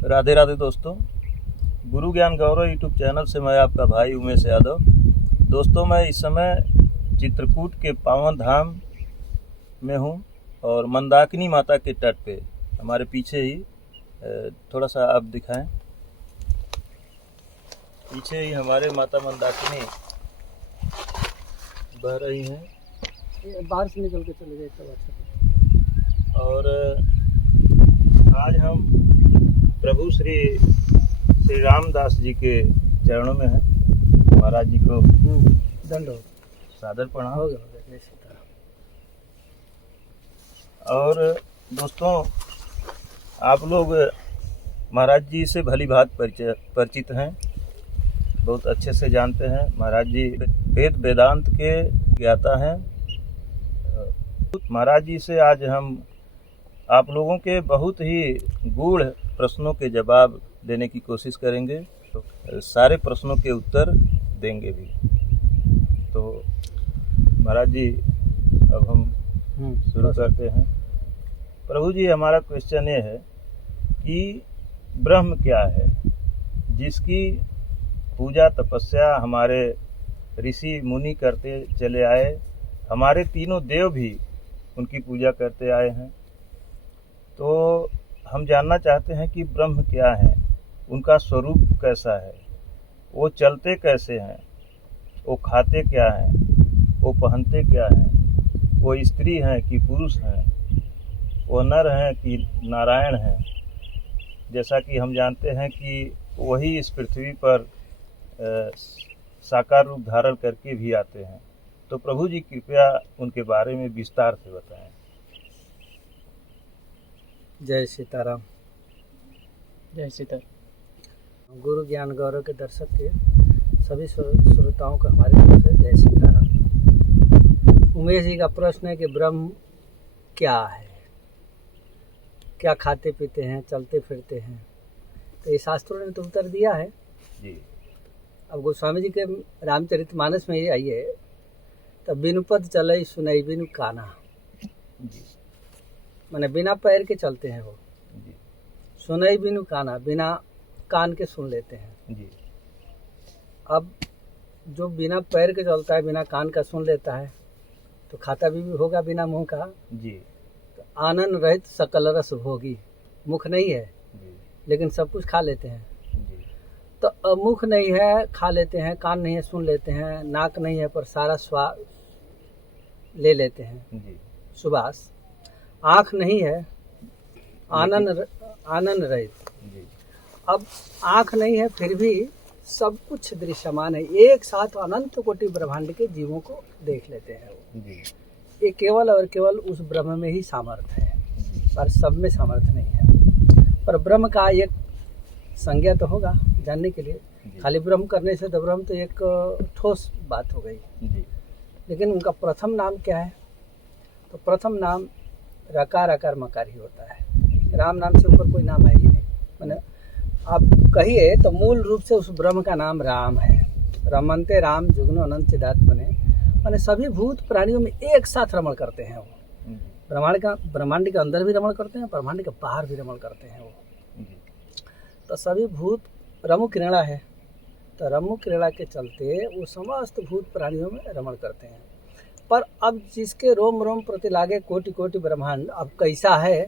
राधे राधे दोस्तों, गुरु ज्ञान गौरव YouTube channel से मैं आपका भाई उमेश यादव। दोस्तों, मैं इस समय चित्रकूट के पावन धाम में हूँ और मंदाकिनी माता के तट पे हमारे पीछे ही थोड़ा सा आप दिखाएं, पीछे ही हमारे माता मंदाकिनी बह रही हैं। बाहर से निकल के चले गए तब अच्छा। और आज हम प्रभु श्री रामदास जी के चरणों में हैं। महाराज जी को दंड हो सादर प्रणाम। हो गया। और दोस्तों, आप लोग महाराज जी से भली भांति परिचित हैं, बहुत अच्छे से जानते हैं। महाराज जी वेद वेदांत के ज्ञाता हैं। महाराज जी से आज हम आप लोगों के बहुत ही गूढ़ प्रश्नों के जवाब देने की कोशिश करेंगे, तो सारे प्रश्नों के उत्तर देंगे भी। तो महाराज जी, अब हम शुरू करते हैं। प्रभु जी, हमारा क्वेश्चन ये है कि ब्रह्म क्या है, जिसकी पूजा तपस्या हमारे ऋषि मुनि करते चले आए, हमारे तीनों देव भी उनकी पूजा करते आए हैं। तो हम जानना चाहते हैं कि ब्रह्म क्या है, उनका स्वरूप कैसा है, वो चलते कैसे हैं, वो खाते क्या हैं, वो पहनते क्या हैं, वो स्त्री हैं कि पुरुष हैं, वो नर हैं कि नारायण हैं। जैसा कि हम जानते हैं कि वही इस पृथ्वी पर साकार रूप धारण करके भी आते हैं। तो प्रभु जी, कृपया उनके बारे में विस्तार से बताएं। जय सीताराम। जय सीताराम। गुरु ज्ञान गौरव के दर्शक के सभी श्रोताओं का हमारे तरफ से जय सीताराम। उमेश जी का प्रश्न है कि ब्रह्म क्या है, क्या खाते पीते हैं, चलते फिरते हैं। तो ये शास्त्रों ने तो उत्तर दिया है जी। अब गोस्वामी जी के रामचरितमानस में ये आइए, तो बिनु पद चलई सुनई बिनु काना, जी माने बिना पैर के चलते हैं वो। जी सुनई बिनु काना, बिना कान के सुन लेते हैं। जी। अब जो बिना पैर के चलता है, बिना कान का सुन लेता है, तो खाता भी होगा बिना मुंह का। जी तो आनंद रहित सकल रस भोगी, मुख नहीं है जी लेकिन सब कुछ खा लेते हैं। जी तो मुख नहीं है, खा लेते हैं, कान नहीं है, सुन लेते हैं, नाक नहीं है पर सारा स्वाद ले लेते हैं, जी सुबास। आँख नहीं है, आनंद रहित। जी। अब आँख नहीं है फिर भी सब कुछ दृश्यमान है, एक साथ अनंत कोटि ब्रह्मांड के जीवों को देख लेते हैं वो। जी। ये केवल और केवल उस ब्रह्म में ही सामर्थ्य है, पर सब में सामर्थ्य नहीं है। पर ब्रह्म का एक संज्ञा तो होगा जानने के लिए। खाली ब्रह्म करने से तो ब्रह्म तो एक ठोस बात हो गई। जी। लेकिन उनका प्रथम नाम क्या है? तो प्रथम नाम रकार अकार मकार ही होता है। राम नाम से ऊपर कोई नाम है ही नहीं। मैंने आप कहिए तो मूल रूप से उस ब्रह्म का नाम राम है। रमनते राम जुग्नो अनंत सिद्धात्मने, मैंने सभी भूत प्राणियों में एक साथ रमण करते हैं वो। ब्रह्मांड के अंदर भी रमण करते हैं, ब्रह्मांड के बाहर भी रमण करते हैं वो। तो सभी भूत रमु क्रीड़ा है, तो रमु क्रीड़ा के चलते वो समस्त भूत प्राणियों में रमण करते हैं। पर अब जिसके रोम रोम प्रति लागे कोटि कोटि ब्रह्मांड, अब कैसा है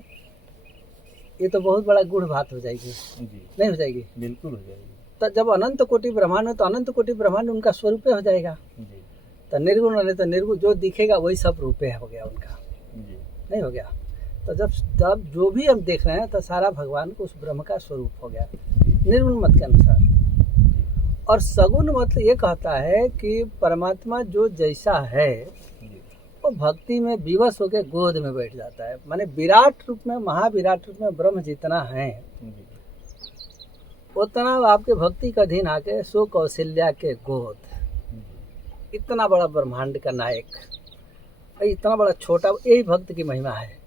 ये तो बहुत बड़ा गूढ़ बात हो जाएगी। जी। नहीं हो जाएगी? बिल्कुल हो जाएगी। तो जब अनंत कोटि ब्रह्मांड हो तो अनंत कोटि ब्रह्मांड उनका स्वरूप हो जाएगा। जी। तो निर्गुण वाले तो निर्गुण जो दिखेगा वही सब रूपे हो गया उनका। जी। नहीं हो गया? तो जब जो भी हम देख रहे हैं तो सारा भगवान को उस ब्रह्म का स्वरूप हो गया निर्गुण मत के अनुसार। और सगुण मत ये कहता है कि परमात्मा जो जैसा है वो भक्ति में विवश होकर गोद में बैठ जाता है। माने विराट रूप में, महाविराट रूप में ब्रह्म जितना है उतना आपके भक्ति का अधीन आके सो कौशल्या के गोद। इतना बड़ा ब्रह्मांड का नायक, इतना बड़ा छोटा, यही भक्त की महिमा है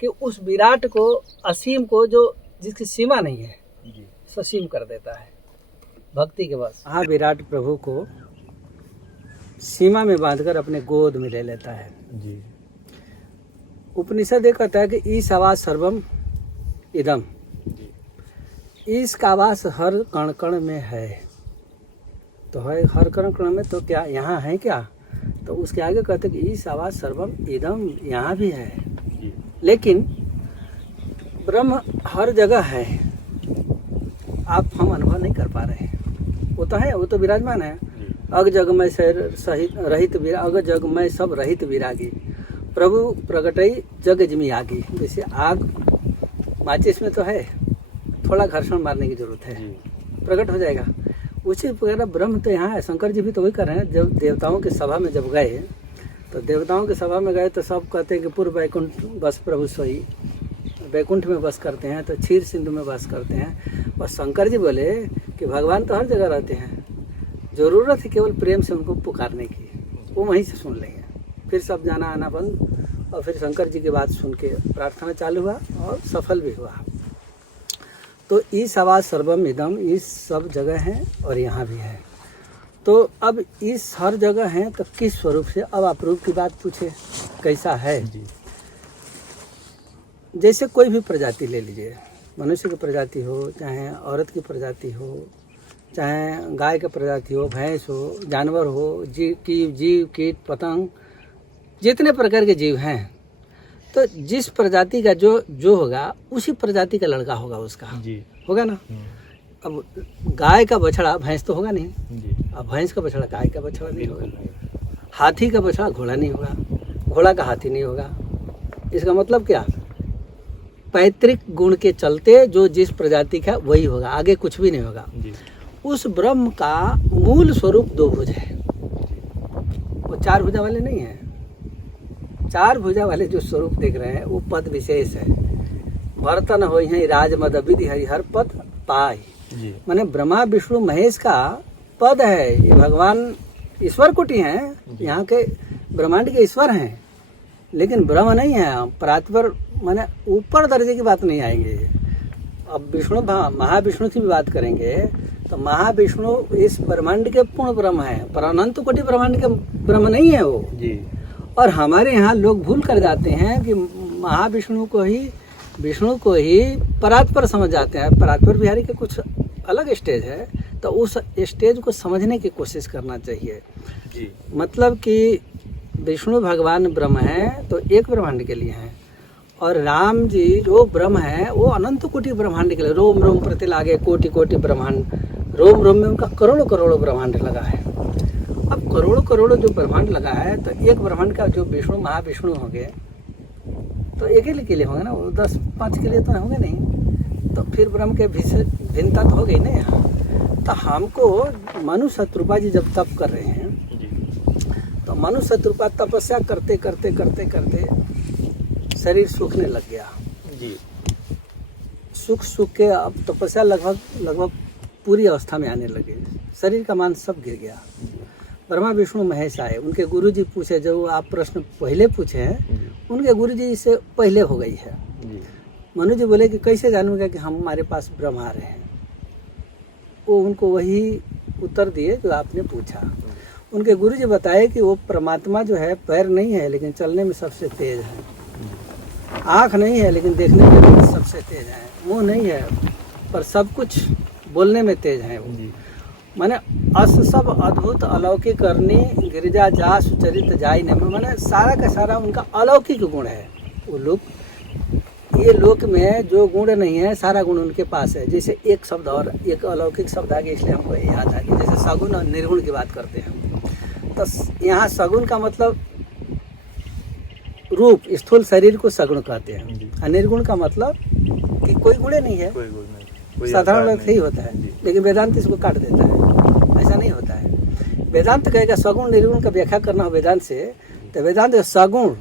कि उस विराट को, असीम को, जो जिसकी सीमा नहीं है, ससीम कर देता है भक्ति के बस। हाँ, विराट प्रभु को सीमा में बांधकर अपने गोद में ले लेता है। जी। उपनिषद ये कहता है कि ईशावा सर्वम इदम, इसका वास हर कण कण में है। तो है हर कण कण में, तो क्या यहाँ है क्या? तो उसके आगे कहते कि ईश आवास सर्वम इदम, यहाँ भी है। लेकिन ब्रह्म हर जगह है, आप हम अनुभव नहीं कर पा रहे हैं। वो तो है, वो तो विराजमान है। अग जग में सहित रहित अग जग में सब रहित विरागी, प्रभु प्रगटई जग जिमी आगी। जैसे आग माचिस में तो है, थोड़ा घर्षण मारने की जरूरत है, प्रकट हो जाएगा। उसी प्रकार ब्रह्म तो यहाँ है। शंकर जी भी तो वही कर रहे हैं। जब देवताओं की सभा में जब गए, तो देवताओं की सभा में गए तो सब कहते हैं कि पूर्व वैकुंठ बस प्रभु सोई, वैकुंठ में बस करते हैं, तो क्षीर सिंधु में बस करते हैं। और शंकर जी बोले कि भगवान तो हर जगह रहते हैं, जरूरत है केवल प्रेम से उनको पुकारने की, वो वहीं से सुन लेंगे। फिर सब जाना आना बंद, और फिर शंकर जी की बात सुन के प्रार्थना चालू हुआ और सफल भी हुआ। तो इस आवाज सर्वम इदम, इस सब जगह है और यहाँ भी है। तो अब इस हर जगह है, तो किस स्वरूप से? अब आप रूप की बात पूछे कैसा है जी। जैसे कोई भी प्रजाति ले लीजिए, मनुष्य की प्रजाति हो, चाहे औरत की प्रजाति हो, चाहे गाय की प्रजाति हो, भैंस हो, जानवर हो, जीव कीट पतंग, जितने प्रकार के जीव हैं, तो जिस प्रजाति का जो होगा उसी प्रजाति का लड़का होगा उसका जी, होगा ना। अब गाय का बछड़ा भैंस तो होगा नहीं जी। अब भैंस का बछड़ा गाय का बछड़ा नहीं होगा, हाथी का बछड़ा घोड़ा नहीं होगा, घोड़ा का हाथी नहीं होगा। इसका मतलब क्या? पैतृक गुण के चलते जो जिस प्रजाति का वही होगा, आगे कुछ भी नहीं होगा जी। उस ब्रह्म का मूल स्वरूप दो भुज है, वो चार भुजा वाले नहीं है। चार भुजा वाले जो स्वरूप देख रहे हैं वो पद विशेष है। बर्तन हो है राज मद विधि हरिहर पद पाई, माने ब्रह्मा विष्णु महेश का पद है। ये भगवान ईश्वर कोटि हैं, यहाँ के ब्रह्मांड के ईश्वर हैं, लेकिन ब्रह्म नहीं है। परात्पर माने ऊपर दर्जे की बात नहीं आएंगे। अब विष्णु महाविष्णु की भी बात करेंगे तो महाविष्णु इस ब्रह्मांड के पूर्ण ब्रह्म है, पर अनंत कोटि ब्रह्मांड के ब्रह्म नहीं है वो जी। और हमारे यहाँ लोग भूल कर जाते हैं कि महाविष्णु को ही विष्णु को ही परात्पर समझ जाते हैं। परात्पर बिहारी के कुछ अलग स्टेज है, तो उस स्टेज को समझने की कोशिश करना चाहिए जी। मतलब कि विष्णु भगवान ब्रह्म है तो एक ब्रह्मांड के लिए हैं, और राम जी जो ब्रह्म है वो अनंत कोटि ब्रह्मांड के लिए। रोम रोम प्रति लागे कोटि कोटि ब्रह्मांड, रोम रोम में उनका करोड़ों करोड़ों ब्रह्मांड लगा है। अब करोड़ों करोड़ों जो ब्रह्मांड लगा है, तो एक ब्रह्मांड का जो विष्णु महाविष्णु होंगे तो एक ही के लिए होंगे ना, वो 10-5 के लिए तो होंगे नहीं। तो फिर ब्रह्म के भिन्नता तो हो गई ना यहाँ। तो हमको मनु शत्रुपा जी जब तप कर रहे हैं, तो मनु शत्रुपा तपस्या करते करते करते करते शरीर सूखने लग गया जी। सूख के अब तपस्या लगभग पूरी अवस्था में आने लगे, शरीर का मान सब गिर गया। ब्रह्मा विष्णु महेश आए, उनके गुरुजी पूछे, जो आप प्रश्न पहले पूछे हैं उनके गुरुजी से पहले हो गई है। मनु जी बोले कि कैसे जानूंगा कि हमारे पास ब्रह्म आ रहे हैं? वो उनको वही उत्तर दिए जो आपने पूछा। उनके गुरुजी बताए कि वो परमात्मा जो है पैर नहीं है लेकिन चलने में सबसे तेज है, आँख नहीं है लेकिन देखने में भी सबसे तेज है, मुँह नहीं है पर सब कुछ बोलने में तेज है वो। माने अस सब अद्भुत अलौकिक करनी गिरिजा जा सुचरित जाई ने, माने सारा का सारा उनका अलौकिक गुण है। वो लोग ये लोक में जो गुण नहीं है सारा गुण उनके पास है। जैसे एक शब्द और एक अलौकिक शब्द आ गया, इसलिए हमको याद आ गया। जैसे सगुण और निर्गुण की बात करते हैं, तो यहाँ सगुण का मतलब रूप, स्थूल शरीर को सगुण कहते हैं, और निर्गुण का मतलब कि कोई गुण नहीं है, साधारण अर्थ ही होता है। लेकिन वेदांत इसको काट देता है, ऐसा नहीं होता है। वेदांत कहेगा सगुण निर्गुण का व्याख्या करना हो वेदांत से, तो वेदांत सगुण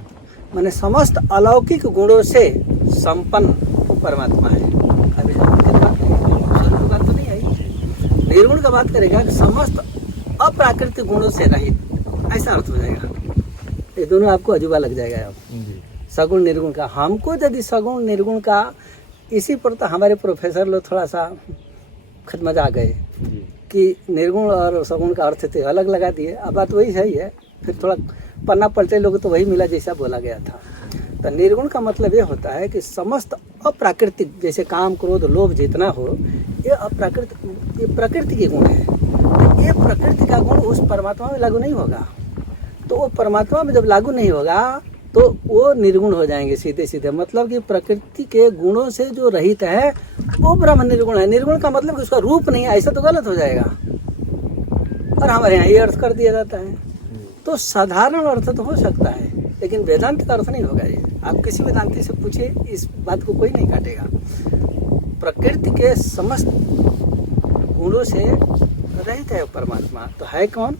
माने समस्त अलौकिक गुणों से संपन्न परमात्मा है। अभी बात तो नहीं आई। निर्गुण का बात करेगा कि समस्त अप्राकृतिक गुणों से रहित, ऐसा अर्थ हो जाएगा। ये दोनों आपको अजूबा लग जाएगा अब सगुण निर्गुण का। हमको यदि सगुण निर्गुण का इसी पर तो हमारे प्रोफेसर लोग थोड़ा सा खटमजा गए कि निर्गुण और सगुण का अर्थ थे अलग लगा दिए। अब बात वही सही है, फिर थोड़ा पन्ना पलटे लोग तो वही मिला जैसा बोला गया था। तो निर्गुण का मतलब ये होता है कि समस्त अप्राकृतिक, जैसे काम क्रोध लोभ जितना हो, ये अप्राकृत, ये प्रकृति के गुण है। तो ये प्रकृति का गुण उस परमात्मा में लागू नहीं होगा। तो वो परमात्मा में जब लागू नहीं होगा तो वो निर्गुण हो जाएंगे सीधे सीधे। मतलब कि प्रकृति के गुणों से जो रहित है वो ब्रह्म निर्गुण है। निर्गुण का मतलब कि उसका रूप नहीं है, ऐसा तो गलत हो जाएगा। और हमारे यहाँ ये अर्थ कर दिया जाता है। तो साधारण अर्थ तो हो सकता है, लेकिन वेदांत का अर्थ नहीं होगा ये। आप किसी वेदांती से पूछिए, इस बात को कोई नहीं काटेगा। प्रकृति के समस्त गुणों से रहित है परमात्मा। तो है कौन?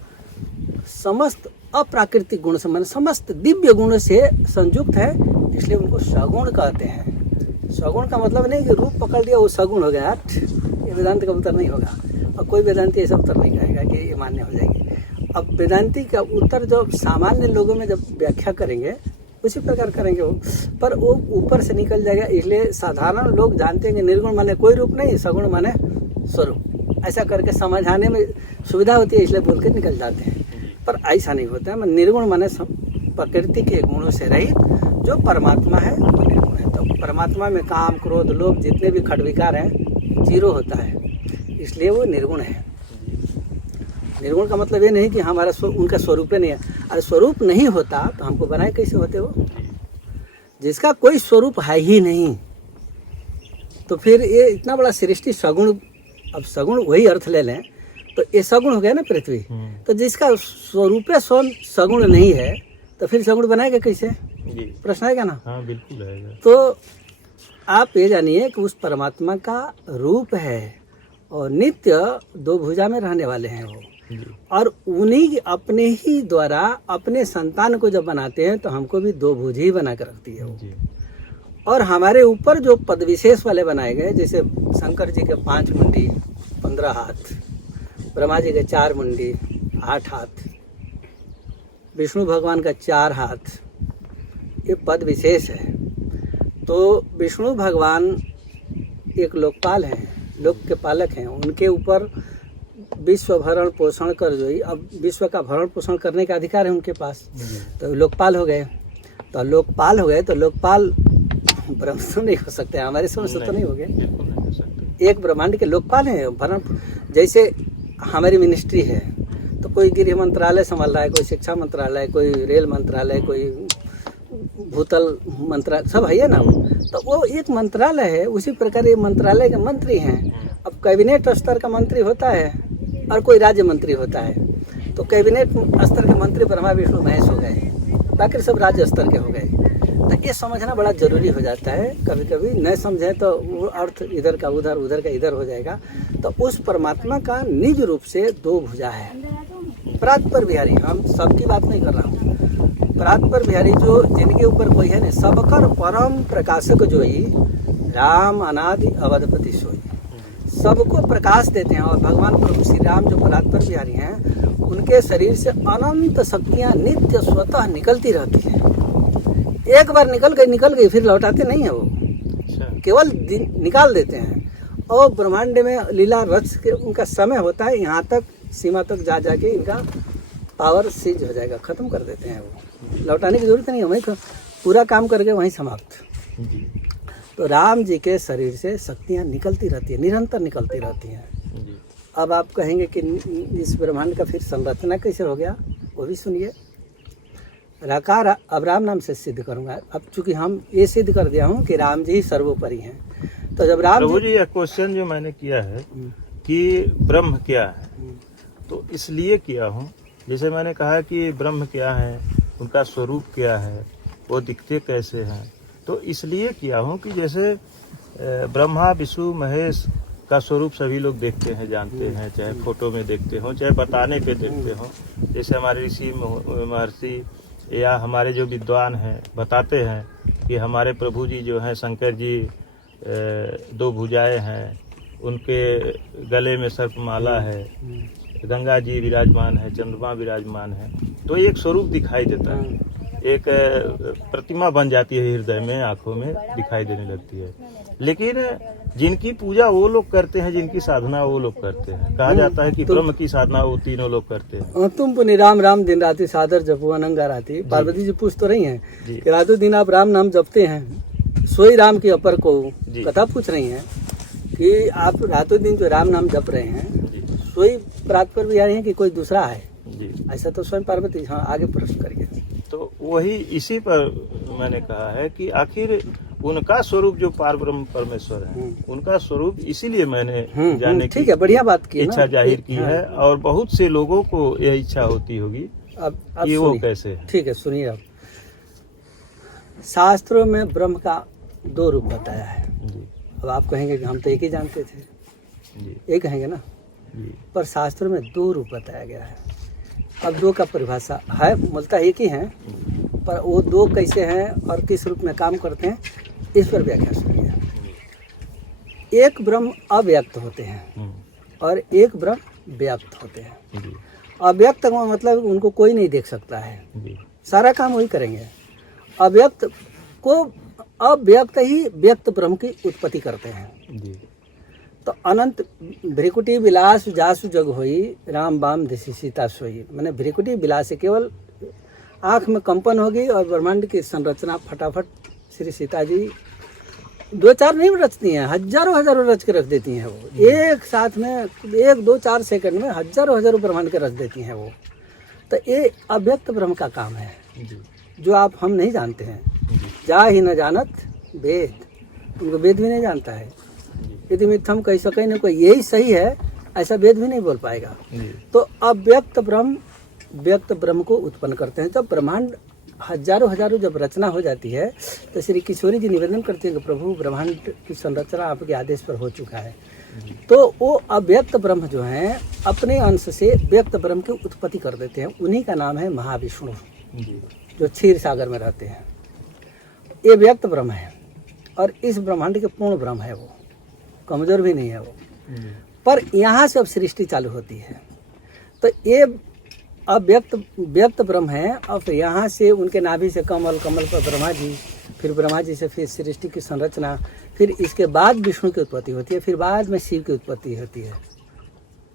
समस्त अप्राकृतिक गुण से, समस्त दिव्य गुणों से संयुक्त है, इसलिए उनको सगुण कहते हैं। सगुण का मतलब नहीं कि रूप पकड़ लिया वो सगुण हो गया। ये वेदांत का उत्तर नहीं होगा, और कोई वेदांती ऐसा उत्तर नहीं कहेगा कि ये मान्य हो जाएगी। अब वेदांती का उत्तर जो सामान्य लोगों में जब व्याख्या करेंगे उसी प्रकार करेंगे वो, पर वो ऊपर से निकल जाएगा। इसलिए साधारण लोग जानते हैं कि निर्गुण माने कोई रूप नहीं, सगुण माने स्वरूप। ऐसा करके समझाने में सुविधा होती है, इसलिए बोल के निकल जाते हैं। पर ऐसा नहीं होता है। निर्गुण माने प्रकृति के गुणों से रहित जो परमात्मा है वो निर्गुण है। तो परमात्मा में काम, क्रोध, लोभ जितने भी खट विकार हैं जीरो होता है, इसलिए वो निर्गुण है। निर्गुण का मतलब ये नहीं कि हमारा उनका स्वरूप नहीं है। अरे स्वरूप नहीं होता तो हमको बनाए कैसे होते वो? जिसका कोई स्वरूप है ही नहीं, तो फिर ये इतना बड़ा सृष्टि सगुण। अब सगुण वही अर्थ ले लें तो ये सगुण हो गया ना पृथ्वी। तो जिसका स्वरूप सगुण नहीं है तो फिर सगुण बनाएगा कैसे? प्रश्न आएगा ना। हाँ, बिल्कुल आएगा। तो आप ये जानिए कि उस परमात्मा का रूप है और नित्य दो भुजा में रहने वाले हैं वो। और उन्हीं अपने ही द्वारा अपने संतान को जब बनाते हैं तो हमको भी दो भुज ही बना कर रखती है वो। और हमारे ऊपर जो पद विशेष वाले बनाए गए, जैसे शंकर जी के 5 मुंडी 15 हाथ, ब्रह्मा जी के 4 मुंडी 8 हाथ, विष्णु भगवान का 4 हाथ, ये पद विशेष है। तो विष्णु भगवान एक लोकपाल हैं, लोक के पालक हैं। उनके ऊपर विश्व भरण पोषण कर जो ही, अब विश्व का भरण पोषण करने का अधिकार है उनके पास। तो लोकपाल हो गए। तो लोकपाल हो गए तो लोकपाल ब्रह्म तो नहीं हो सकते, हमारे समझ से तो नहीं हो गए। एक ब्रह्मांड के लोकपाल हैं भरण। जैसे हमारी मिनिस्ट्री है तो कोई गृह मंत्रालय संभाल रहा है, कोई शिक्षा मंत्रालय, कोई रेल मंत्रालय, कोई भूतल मंत्रालय, सब है ना वो। तो वो एक मंत्रालय है। उसी प्रकार ये मंत्रालय के मंत्री हैं। अब कैबिनेट स्तर का मंत्री होता है और कोई राज्य मंत्री होता है। तो कैबिनेट स्तर के मंत्री ब्रह्मा विष्णु महेश हो गए, बाकी सब राज्य स्तर के हो गए। तो ये समझना बड़ा जरूरी हो जाता है। कभी कभी न समझें तो वो अर्थ इधर का उधर, उधर का इधर हो जाएगा। तो उस परमात्मा का निज रूप से दो भुजा है। परात्पर बिहारी, हम सबकी बात नहीं कर रहा हूँ, परात्पर बिहारी जो जिनके ऊपर कोई है नहीं, सबकर परम प्रकाशक जोई, राम अनादि अवधपति सोई, सबको प्रकाश देते हैं। और भगवान प्रभु श्री राम जो परात्पर बिहारी हैं, उनके शरीर से अनंत शक्तियाँ नित्य स्वतः निकलती रहती हैं। एक बार निकल गई फिर लौटाते नहीं है वो, केवल निकाल देते हैं। और ब्रह्मांड में लीला रच के उनका समय होता है, यहाँ तक सीमा तक जा जाके इनका पावर सीज हो जाएगा, खत्म कर देते हैं वो। लौटाने की जरूरत नहीं है, वहीं पूरा काम करके वहीं समाप्त। तो राम जी के शरीर से शक्तियाँ निकलती रहती है, निरंतर निकलती रहती हैं। अब आप कहेंगे कि इस ब्रह्मांड का फिर संरचना कैसे हो गया, वो भी सुनिए। राकार अब राम नाम से सिद्ध करूंगा। अब चूंकि हम ये सिद्ध कर दिया हूँ कि राम जी ही सर्वोपरि हैं, तो जब राम प्रभु जी, यह क्वेश्चन जो मैंने किया है कि ब्रह्म क्या है, तो इसलिए किया हूँ, जैसे मैंने कहा कि ब्रह्म क्या है, उनका स्वरूप क्या है, वो दिखते कैसे हैं, तो इसलिए किया हूँ कि जैसे ब्रह्मा विष्णु महेश का स्वरूप सभी लोग देखते हैं, जानते हैं, चाहे फोटो में देखते हो, चाहे बताने पे देखते हो। जैसे हमारे ऋषि महर्षि या हमारे जो विद्वान हैं बताते हैं कि हमारे प्रभु जी जो हैं शंकर जी 2 भुजाएं हैं, उनके गले में सर्पमाला है, गंगा जी विराजमान है, चंद्रमा विराजमान है। तो एक स्वरूप दिखाई देता है, एक प्रतिमा बन जाती है हृदय में, आंखों में दिखाई देने लगती है। लेकिन जिनकी पूजा वो लोग करते हैं, जिनकी साधना वो लोग करते हैं, कहा जाता है कि ब्रह्म की साधना वो तीनों लोग करते हैं। तुम पुनि राम राम दिन राति सादर जपो अनंगा राति। पार्वती जी पूछ तो रही हैं कि रातों दिन आप राम नाम जपते हैं, सोई राम की अपर को कथा पूछ रही हैं। कि आप रातों दिन जो राम नाम जप रहे हैं, जी सोई प्रातपर बिहारी हैं कि कोई दूसरा है? जी। ऐसा तो स्वयं पार्वती। हाँ, आगे प्रश्न करिए। तो वही इसी पर मैंने कहा है कि आखिर उनका स्वरूप जो पार ब्रह्म परमेश्वर है, उनका स्वरूप इसीलिए मैंने जानने की ठीक है, बढ़िया बात की है ना? इच्छा जाहिर की हाँ। है, और बहुत से लोगों को यह इच्छा होती होगी अब कि वो सुनिए। कैसे है। ठीक है, सुनिए। अब शास्त्रों में ब्रह्म का 2 रूप बताया है। जी अब आप कहेंगे कि हम तो एक ही जानते थे, जी एक कहेंगे ना, जी पर शास्त्रों में 2 रूप बताया गया है। अब 2 का परिभाषा है, मूलतः एक ही है, पर वो 2 कैसे हैं और किस रूप में काम करते हैं, इस पर व्याख्या सुनिए। एक ब्रह्म अव्यक्त होते हैं और एक ब्रह्म व्यक्त होते हैं। जी अव्यक्त का मतलब उनको कोई नहीं देख सकता है, जी सारा काम वही करेंगे। अव्यक्त को अव्यक्त ही व्यक्त ब्रह्म की उत्पत्ति करते हैं। जी। तो अनंत भ्रिकुटी विलास जासु जग होई, राम बाम दिशि सीता सोई। मैंने भ्रिकुटी विलास से केवल आँख में कंपन होगी और ब्रह्मांड की संरचना फटाफट श्री सीता जी 2-4 नहीं रचती हैं, हजारों रच के रख देती हैं। वो एक साथ में 1-2-4 सेकंड में हजारों ब्रह्मांड के रच देती हैं वो। तो ये अव्यक्त ब्रह्म का काम है, जो आप हम नहीं जानते हैं। जा ही न जानत वेद, उनको वेद भी नहीं जानता है। यदि मिथ्यम कह सके न कोई यही सही है, ऐसा वेद भी नहीं बोल पाएगा। तो अव्यक्त ब्रह्म व्यक्त ब्रह्म को उत्पन्न करते हैं। जब ब्रह्मांड हजारों जब रचना हो जाती है, तो श्री किशोरी जी निवेदन करते हैं कि प्रभु ब्रह्मांड की संरचना आपके आदेश पर हो चुका है। तो वो अव्यक्त ब्रह्म जो हैं अपने अंश से व्यक्त ब्रह्म की उत्पत्ति कर देते हैं। उन्हीं का नाम है महाविष्णु, जो क्षीर सागर में रहते हैं। ये व्यक्त ब्रह्म है और इस ब्रह्मांड के पूर्ण ब्रह्म है, वो कमजोर भी नहीं है वो। पर यहाँ से अब सृष्टि चालू होती है। तो ये व्यक्त ब्रह्म है। और फिर यहाँ से उनके नाभि से कमल पर ब्रह्मा जी, फिर ब्रह्मा जी से फिर सृष्टि की संरचना, फिर इसके बाद विष्णु की उत्पत्ति होती है, फिर बाद में शिव की उत्पत्ति होती है।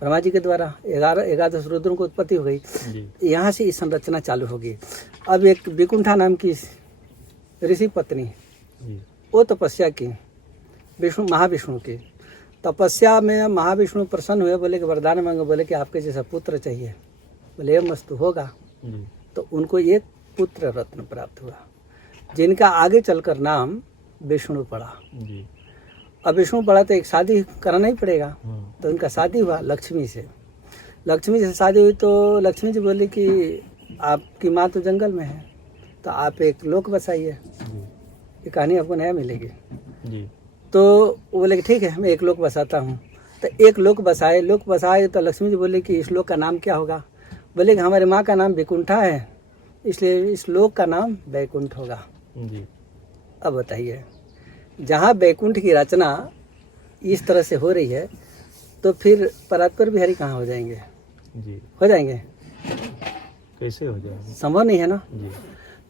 ब्रह्मा जी के द्वारा 11 रुद्रों की उत्पत्ति हो गई। यहाँ से इस संरचना चालू होगी। अब एक विकुंठा नाम की ऋषि पत्नी, वो तपस्या की महाविष्णु की तपस्या में महाविष्णु प्रसन्न हुए, बोले कि वरदान मांगो। बोले कि आपके जैसा पुत्र चाहिए। बोले मस्तु होगा। तो उनको एक पुत्र रत्न प्राप्त हुआ, जिनका आगे चलकर नाम विष्णु पड़ा। अब विष्णु पड़ा तो एक शादी कराना ही पड़ेगा। तो उनका शादी हुआ लक्ष्मी से। लक्ष्मी से शादी हुई तो लक्ष्मी जी बोली कि आपकी माँ तो जंगल में है, तो आप एक लोक बसाइए, ये कहानी आपको नया मिलेगी। तो वो बोले कि ठीक है, मैं एक लोक बसाता हूँ। तो एक लोक बसाए तो लक्ष्मी जी बोले कि इस लोक का नाम क्या होगा? बोले कि हमारी माँ का नाम विकुंठा है, इसलिए इस लोक का नाम बैकुंठ होगा। अब बताइए, जहाँ बैकुंठ की रचना इस तरह से हो रही है, तो फिर परात्पर बिहारी कहाँ हो जाएंगे? हो जाएंगे? कैसे हो जाएंगे? संभव नहीं है ना।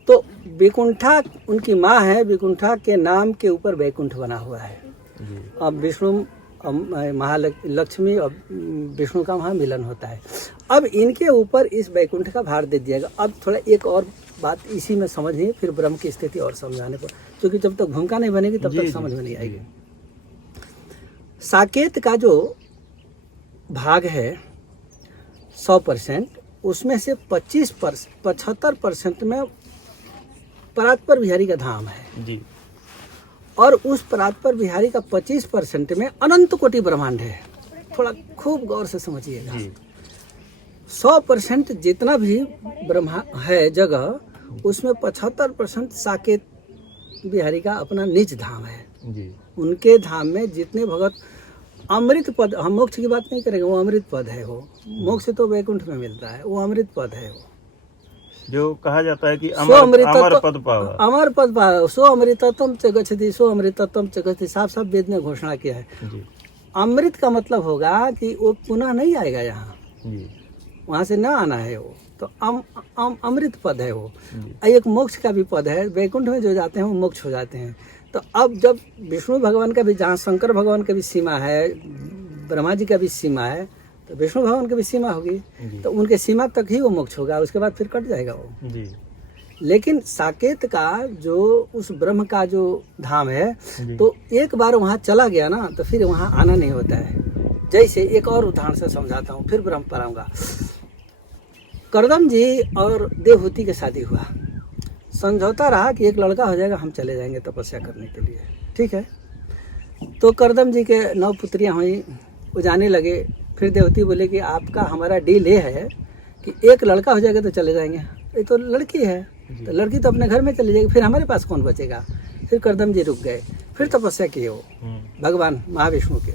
तो विकुंठा उनकी माँ है, विकुंठा के नाम के ऊपर बैकुंठ बना हुआ है। अब विष्णु महालक्ष्मी और विष्णु का वहाँ मिलन होता है। अब इनके ऊपर इस बैकुंठ का भार दे दिया गया। अब थोड़ा एक और बात इसी में समझिए, फिर ब्रह्म की स्थिति और समझाने पर, क्योंकि जब तक भूमिका नहीं बनेगी तब तक समझ में नहीं आएगी। साकेत का जो भाग है 100%, उसमें से 75% में परात्पर बिहारी का धाम है जी। और उस परात्पर बिहारी का 25% में अनंत कोटि ब्रह्मांड है। थोड़ा खूब गौर से समझिएगा। 100% जितना भी ब्रह्मा है जगह, उसमें 75% साकेत बिहारी का अपना निज धाम है जी। उनके धाम में जितने भगत अमृत पद, हम मोक्ष की बात नहीं करेंगे, वो अमृत पद है। वो मोक्ष तो वैकुंठ में मिलता है, वो अमृत पद है। वो जो कहा जाता है कि अमर पद पावा, सो अमृतत्वम च गच्छति, सो अमृतत्वम च गच्छति। साफ बेद ने घोषणा किया है। अमृत का मतलब होगा कि वो पुनः नहीं आएगा यहाँ, वहाँ से न आना है वो। तो अमृत पद है वो। एक मोक्ष का भी पद है, वैकुंठ में जो जाते हैं वो मोक्ष हो जाते हैं। तो अब जब विष्णु भगवान का भी, जहाँ शंकर भगवान का भी सीमा है, ब्रह्मा जी का भी सीमा है, तो विष्णु भगवान की भी सीमा होगी। तो उनके सीमा तक ही वो मोक्ष होगा, उसके बाद फिर कट जाएगा वो जी। लेकिन साकेत का जो उस ब्रह्म का जो धाम है, तो एक बार वहाँ चला गया ना तो फिर वहाँ आना नहीं होता है। जैसे एक और उदाहरण से समझाता हूँ, फिर ब्रह्म पर आऊँगा। करदम जी और देवहूति की शादी हुआ, समझौता रहा कि एक लड़का हो जाएगा, हम चले जाएंगे तपस्या करने के लिए, ठीक है। तो करदम जी के 9 पुत्रियाँ हुई, वो जाने लगे। फिर देवहूति बोले कि आपका हमारा डील ये है कि एक लड़का हो जाएगा तो चले जाएंगे, ये तो लड़की है, तो लड़की तो अपने घर में चली जाएगी, फिर हमारे पास कौन बचेगा। फिर करदम जी रुक गए, फिर तपस्या किए वो भगवान महाविष्णु के।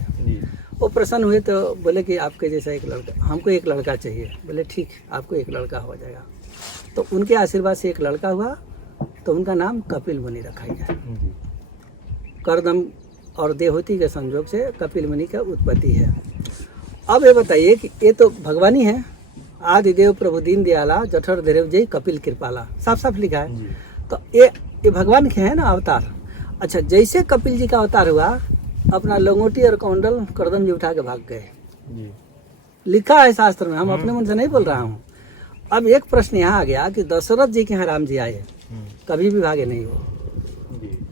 वो प्रसन्न हुए तो बोले कि आपके जैसा एक लड़का, हमको एक लड़का चाहिए। बोले ठीक, आपको एक लड़का हो जाएगा। तो उनके आशीर्वाद से एक लड़का हुआ, तो उनका नाम कपिल मुनि रखा गया। करदम और देवहूति के संयोग से कपिल मुनि का उत्पत्ति है। अब ये बताइए कि ये तो भगवान ही है, आदिदेव प्रभु दीन दयाला जठर धैर्य जय कपिल कृपाला, साफ साफ लिखा है। तो ये भगवान के हैं ना अवतार। अच्छा, जैसे कपिल जी का अवतार हुआ, अपना लंगोटी और कौंडल करदम जी उठा के भाग गए, लिखा है शास्त्र में, हम अपने मन से नहीं बोल रहा हूँ। अब एक प्रश्न यहाँ आ गया कि दशरथ जी के यहाँ राम जी आए, कभी भी भागे नहीं, वो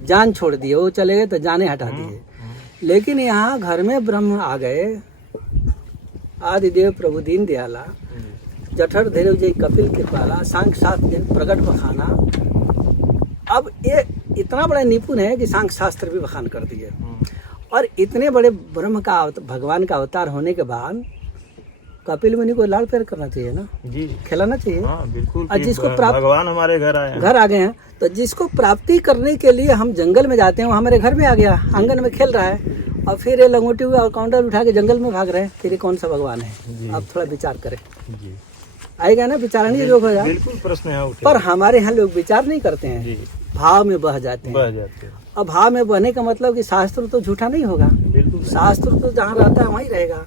जान छोड़ दिए, वो चले गए तो जाने हटा दिए। लेकिन यहाँ घर में ब्रह्म आ गए, आदिदेव प्रभु दीन दयाला जठर धैर्य जय कपिल कृपाला सांख शास्त्र प्रकट बखाना। अब ये इतना बड़ा निपुण है कि सांख शास्त्र भी बखान कर दिए। और इतने बड़े ब्रह्म का भगवान का अवतार होने के बाद कपिल मुनि को लाड़ प्यार करना चाहिए ना जी, खिलाना चाहिए। हाँ, बिल्कुल। और जिसको प्राप्त, भगवान हमारे घर आए हैं, घर आ गए हैं, तो जिसको प्राप्ति करने के लिए हम जंगल में जाते हैं, वो हमारे घर में आ गया, आंगन में खेल रहा है, और फिर ये लंगोटी हुआ और काउंटर उठा के जंगल में भाग रहे हैं, फिर ये कौन सा भगवान है। आप थोड़ा विचार करें, आएगा ना विचारणीय योग हो जाए। बिल्कुल प्रश्न है। पर हमारे यहाँ लोग विचार नहीं करते हैं, भाव में बह जाते हैं। अब भाव में बहने का मतलब कि शास्त्र तो झूठा नहीं होगा, शास्त्र तो जहाँ रहता है वहीं रहेगा।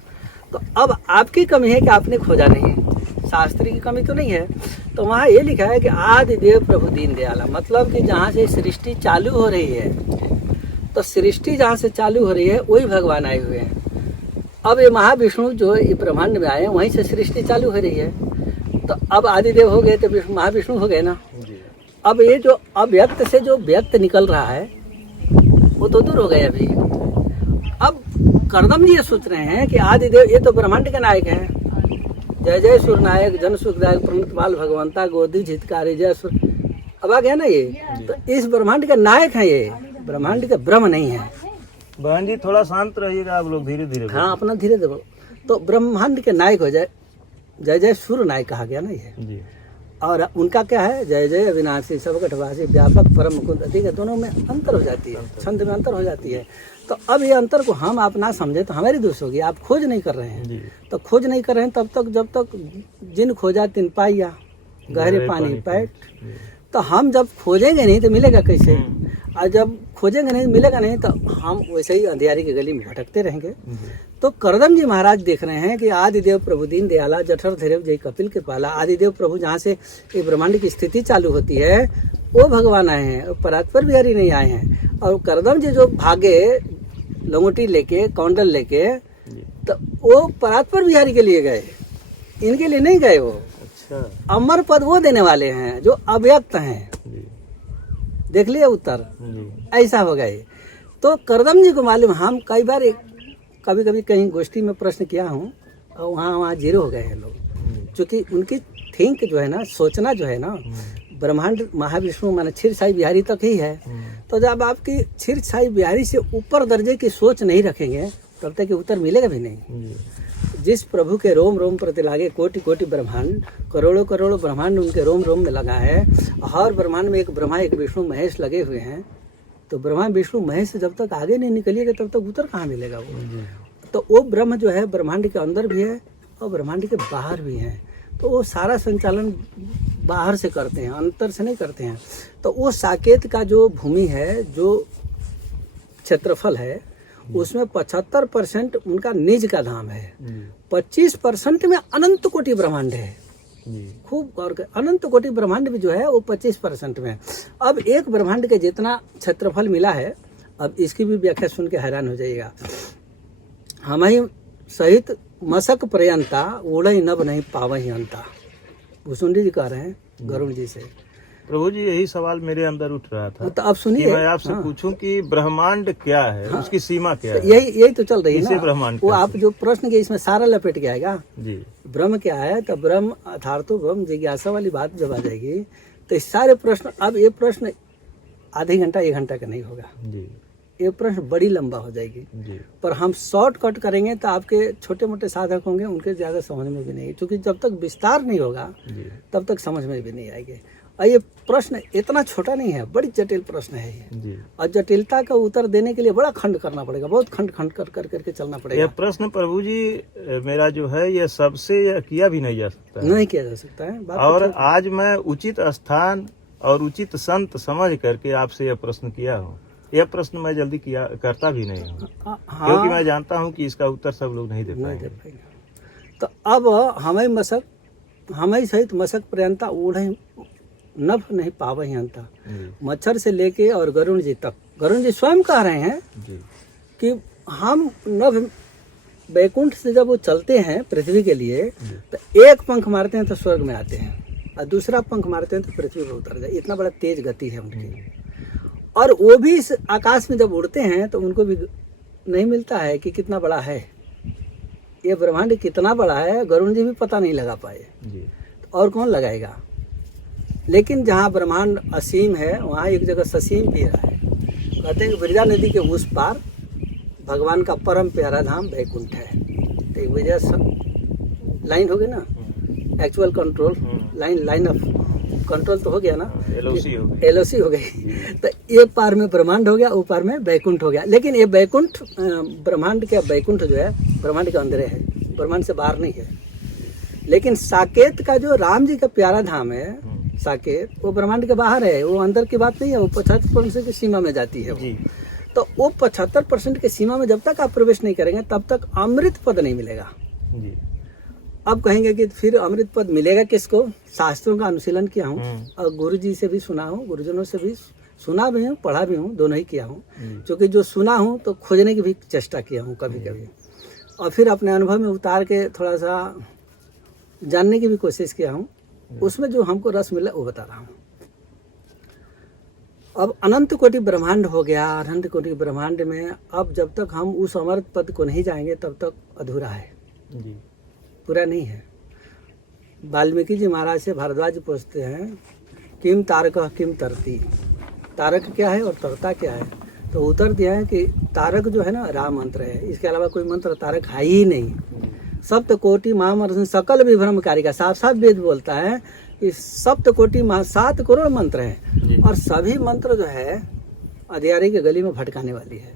तो अब आपकी कमी है कि आपने खोजा नहीं, शास्त्र की कमी तो नहीं है। तो वहाँ ये लिखा है कि आदिदेव प्रभु दीन दयाला, मतलब कि जहाँ से सृष्टि चालू हो रही है, तो सृष्टि जहाँ से चालू हो रही है वही भगवान आए हुए हैं। अब ये महाविष्णु जो ये ब्रह्मांड में आए हैं, वहीं से सृष्टि चालू हो रही है। तो अब आदिदेव हो गए तो महाविष्णु हो गए ना। अब ये जो अव्यक्त से जो व्यक्त निकल रहा है वो तो दूर हो गए अभी। अब करदम जी ये सोच रहे हैं कि आदिदेव ये तो ब्रह्मांड के नायक हैं, जय जय सुर नायक जन सुखदायक प्रणत पाल भगवंता गोदी हितकारी जय सुर। अब आ गया ना ये, तो इस ब्रह्मांड के नायक है, ये ब्रह्मांड के ब्रह्म नहीं है। बहन जी थोड़ा शांत रहिएगा, आप लोग धीरे धीरे। हाँ, अपना धीरे धीरे। तो ब्रह्मांड के नायक हो जाए, जय जय सूर्य नायक कहा गया ना ये जी। और उनका क्या है, जय जय अविनाशी सबकटवासी व्यापक परम मुकुंद। ठीक है, दोनों में अंतर हो जाती है, छंद में अंतर हो जाती है। तो अब ये अंतर को हम आप ना समझे तो हमारी दोष होगी। आप खोज नहीं कर रहे हैं, तो खोज नहीं कर रहे हैं तब तक जब तक जिन खोजा तिन पाइया गहरे पानी पैठ। तो हम जब खोजेंगे नहीं तो मिलेगा कैसे, और जब खोजेंगे नहीं मिलेगा नहीं तो हम वैसे ही अंधियारी की गली में भटकते रहेंगे। तो करदम जी महाराज देख रहे हैं कि आदिदेव प्रभु दीन दयाला जठर धैर्य जय कपिल के पाला, आदिदेव प्रभु जहाँ से ये ब्रह्मांड की स्थिति चालू होती है वो भगवान आए हैं, परात्पर बिहारी नहीं आए हैं। और करदम जी जो भागे लंगोटी लेके कौंडल लेके, तो वो परात्पर बिहारी के लिए गए, इनके लिए नहीं गए। वो अच्छा अमर पद वो देने वाले हैं जो अव्यक्त हैं। देख लिया उत्तर, ऐसा हो गए। तो करदम जी को मालूम, हम कई बार कभी कभी कहीं गोष्ठी में प्रश्न किया हूँ और वहाँ जीरो हो गए हैं लोग, क्योंकि उनकी थिंक जो है ना, सोचना जो है ना, ब्रह्मांड महाविष्णु माने क्षीर साई बिहारी तक ही है। तो जब आपकी क्षीर साई बिहारी से ऊपर दर्जे की सोच नहीं रखेंगे तब तक उत्तर मिलेगा भी नहीं। जिस प्रभु के रोम रोम प्रति लागे कोटि कोटि ब्रह्मांड, करोड़ों करोड़ों ब्रह्मांड उनके रोम रोम में लगा है। हर ब्रह्मांड में एक ब्रह्मा एक विष्णु महेश लगे हुए हैं। तो ब्रह्मा विष्णु महेश से जब तक आगे नहीं निकलिएगा तब तक उत्तर कहाँ मिलेगा वो। तो वो ब्रह्म जो है ब्रह्मांड के अंदर भी है और ब्रह्मांड के बाहर भी है। तो वो सारा संचालन बाहर से करते हैं, अंतर से नहीं करते हैं। तो वो साकेत का जो भूमि है, जो क्षेत्रफल है, उसमें 75% उनका निज का धाम है, 25% में अनंत कोटि ब्रह्मांड है। खूब गौर कर, अनंत कोटि ब्रह्मांड भी जो है वो 25% में। अब एक ब्रह्मांड के जितना क्षेत्रफल मिला है, अब इसकी भी व्याख्या सुन के हैरान हो जाइएगा। हम ही सहित मशक पर्यंता उड़ई नभ नहीं पावही अंता, भूसुंडी जी कह रहे हैं गरुण जी से। प्रभु जी यही सवाल मेरे अंदर उठ रहा था तो अब कि सुनिए, मैं आपसे पूछूं कि ब्रह्मांड क्या है, उसकी सीमा क्या है? यही तो चल रही है इसे ना। ब्रह्मांड वो कहते आप जो प्रश्न के इसमें सारा लपेट के आएगा। जी ब्रह्म क्या है, तो ब्रह्म अर्थात ब्रह्म जिज्ञासा वाली बात जब आ जाएगी तो इस सारे प्रश्न, अब ये प्रश्न आधे घंटा 1 घंटा का नहीं होगा, जी ये प्रश्न बड़ी लंबा हो जाएगी। जी पर हम शॉर्टकट करेंगे तो आपके छोटे मोटे साधक होंगे, उनके ज़्यादा समझ में भी नहीं, क्योंकि जब तक विस्तार नहीं होगा जी तब तक समझ में भी नहीं आएगी। और ये प्रश्न इतना छोटा नहीं है, बड़ी जटिल प्रश्न है ये। जी। और जटिलता का उत्तर देने के लिए बड़ा खंड करना पड़ेगा, बहुत खंड खंड कर कर करके चलना यह पड़ेगा। प्रश्न प्रभु जी मेरा जो है यह सबसे किया भी नहीं जा सकता है। नहीं किया जा सकता है बात तो और ठीक है। आज मैं उचित स्थान और उचित संत समझ करके आपसे यह प्रश्न किया हूँ। यह प्रश्न मैं जल्दी करता भी नहीं हूँ, हाँ, क्योंकि मैं जानता हूँ कि इसका उत्तर सब लोग नहीं दे नहीं दे पाएंगे। पाएंगे। तो अब हमें सहित मशक पर्यंता उड़े नभ नहीं पावे ही अंता। जी मच्छर से लेके और गरुण जी तक, गरुण जी स्वयं कह रहे हैं जी कि हम नभ बैकुंठ से जब वो चलते हैं पृथ्वी के लिए, तो एक पंख मारते हैं तो स्वर्ग में आते हैं और दूसरा पंख मारते हैं तो पृथ्वी पर उतर जाए। इतना बड़ा तेज गति है उनकी। और वो भी इस आकाश में जब उड़ते हैं तो उनको भी नहीं मिलता है कि कितना बड़ा है ये ब्रह्मांड, कितना बड़ा है गरुण जी भी पता नहीं लगा पाए, जी और कौन लगाएगा। लेकिन जहाँ ब्रह्मांड असीम है वहाँ एक जगह ससीम भी रहा है। कहते हैं कि विरजा नदी के उस पार भगवान का परम प्यारा धाम बैकुंठ है। तो एक वजह लाइन हो गई ना, actual control line of control तो हो गया ना, एलओसी हो गई। एलओसी हो गई। तो ये पार में ब्रह्मांड हो गया, ऊपर में बैकुंठ हो गया। लेकिन ये बैकुंठ ब्रह्मांड के बैकुंठ जो है ब्रह्मांड के अंदर है, ब्रह्मांड से बाहर नहीं है। लेकिन साकेत का जो राम जी का प्यारा धाम है साकेत, वो ब्रह्मांड के बाहर है, वो अंदर की बात नहीं है, वो 75% की सीमा में जाती है जी तो वो 75% की सीमा में जब तक आप प्रवेश नहीं करेंगे तब तक अमृत पद नहीं मिलेगा। जी अब कहेंगे कि फिर अमृत पद मिलेगा किसको? शास्त्रों का अनुशीलन किया हूँ और गुरु जी से भी सुना हूँ, गुरुजनों से भी सुना भी हूँ, पढ़ा भी हूँ, दोनों ही किया हूँ। क्योंकि जो सुना हूँ तो खोजने की भी चेष्टा किया हूँ कभी कभी, और फिर अपने अनुभव में उतार के थोड़ा सा जानने की भी कोशिश किया हूँ। उसमें जो हमको रस मिला वो बता रहा हूँ। अब अनंत कोटि ब्रह्मांड हो गया, अनंत कोटि ब्रह्मांड में अब जब तक हम उस अमृत पद को नहीं जाएंगे तब तक अधूरा है, जी पूरा नहीं है। वाल्मीकि जी महाराज से भारद्वाज पूछते हैं किम तारक किम तरती, तारक क्या है और तरता क्या है? तो उत्तर दिया है कि तारक जो है ना राम मंत्र है, इसके अलावा कोई मंत्र तारक है ही नहीं। सप्त कोटि महामर्षण सकल विभ्रमकारी का साफ साफ वेद बोलता है कि सप्त कोटि 7 करोड़ मंत्र हैं और सभी मंत्र जो है अधियारी के गली में भटकाने वाली है।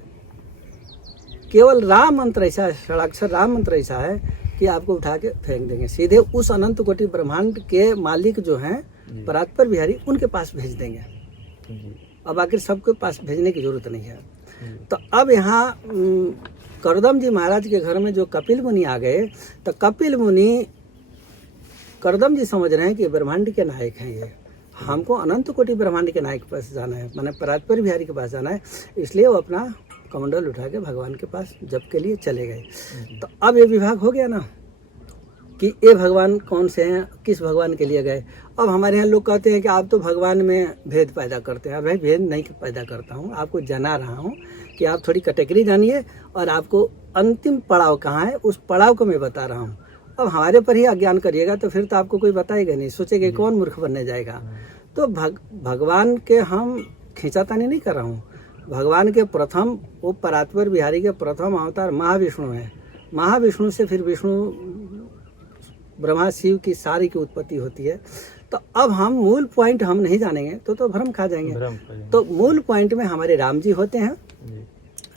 केवल राम मंत्र ऐसा है, षडाक्षर राम मंत्र ऐसा है कि आपको उठा के फेंक देंगे, सीधे उस अनंत कोटि ब्रह्मांड के मालिक जो हैं परात्पर बिहारी उनके पास भेज देंगे। अब आखिर सबके पास भेजने की जरूरत नहीं है। तो अब यहाँ करदम जी महाराज के घर में जो कपिल मुनि आ गए, तो कपिल मुनि करदम जी समझ रहे हैं कि ब्रह्मांड के नायक हैं ये, हमको अनंत कोटि ब्रह्मांड के नायक के पास जाना है, माने परात्पर बिहारी के पास जाना है। इसलिए वो अपना कमंडल उठा के भगवान के पास जप के लिए चले गए। तो अब ये विभाग हो गया ना कि ये भगवान कौन से हैं, किस भगवान के लिए गए। अब हमारे यहाँ लोग कहते हैं कि आप तो भगवान में भेद पैदा करते हैं। भाई भेद नहीं पैदा करता हूँ, आपको जना रहा हूँ कि आप थोड़ी कैटेगरी जानिए और आपको अंतिम पड़ाव कहाँ है उस पड़ाव को मैं बता रहा हूँ। अब हमारे पर ही अज्ञान करिएगा तो फिर तो आपको कोई बताएगा नहीं, सोचेगा कौन मूर्ख बनने जाएगा। तो भगवान के हम खींचातानी नहीं कर रहा हूँ। भगवान के प्रथम वो परात्पर बिहारी के प्रथम अवतार महाविष्णु है। महाविष्णु से फिर विष्णु ब्रह्मा शिव की सारी की उत्पत्ति होती है। तो अब हम मूल पॉइंट हम नहीं जानेंगे तो भ्रम खा जाएंगे। तो मूल पॉइंट में हमारे राम जी होते हैं।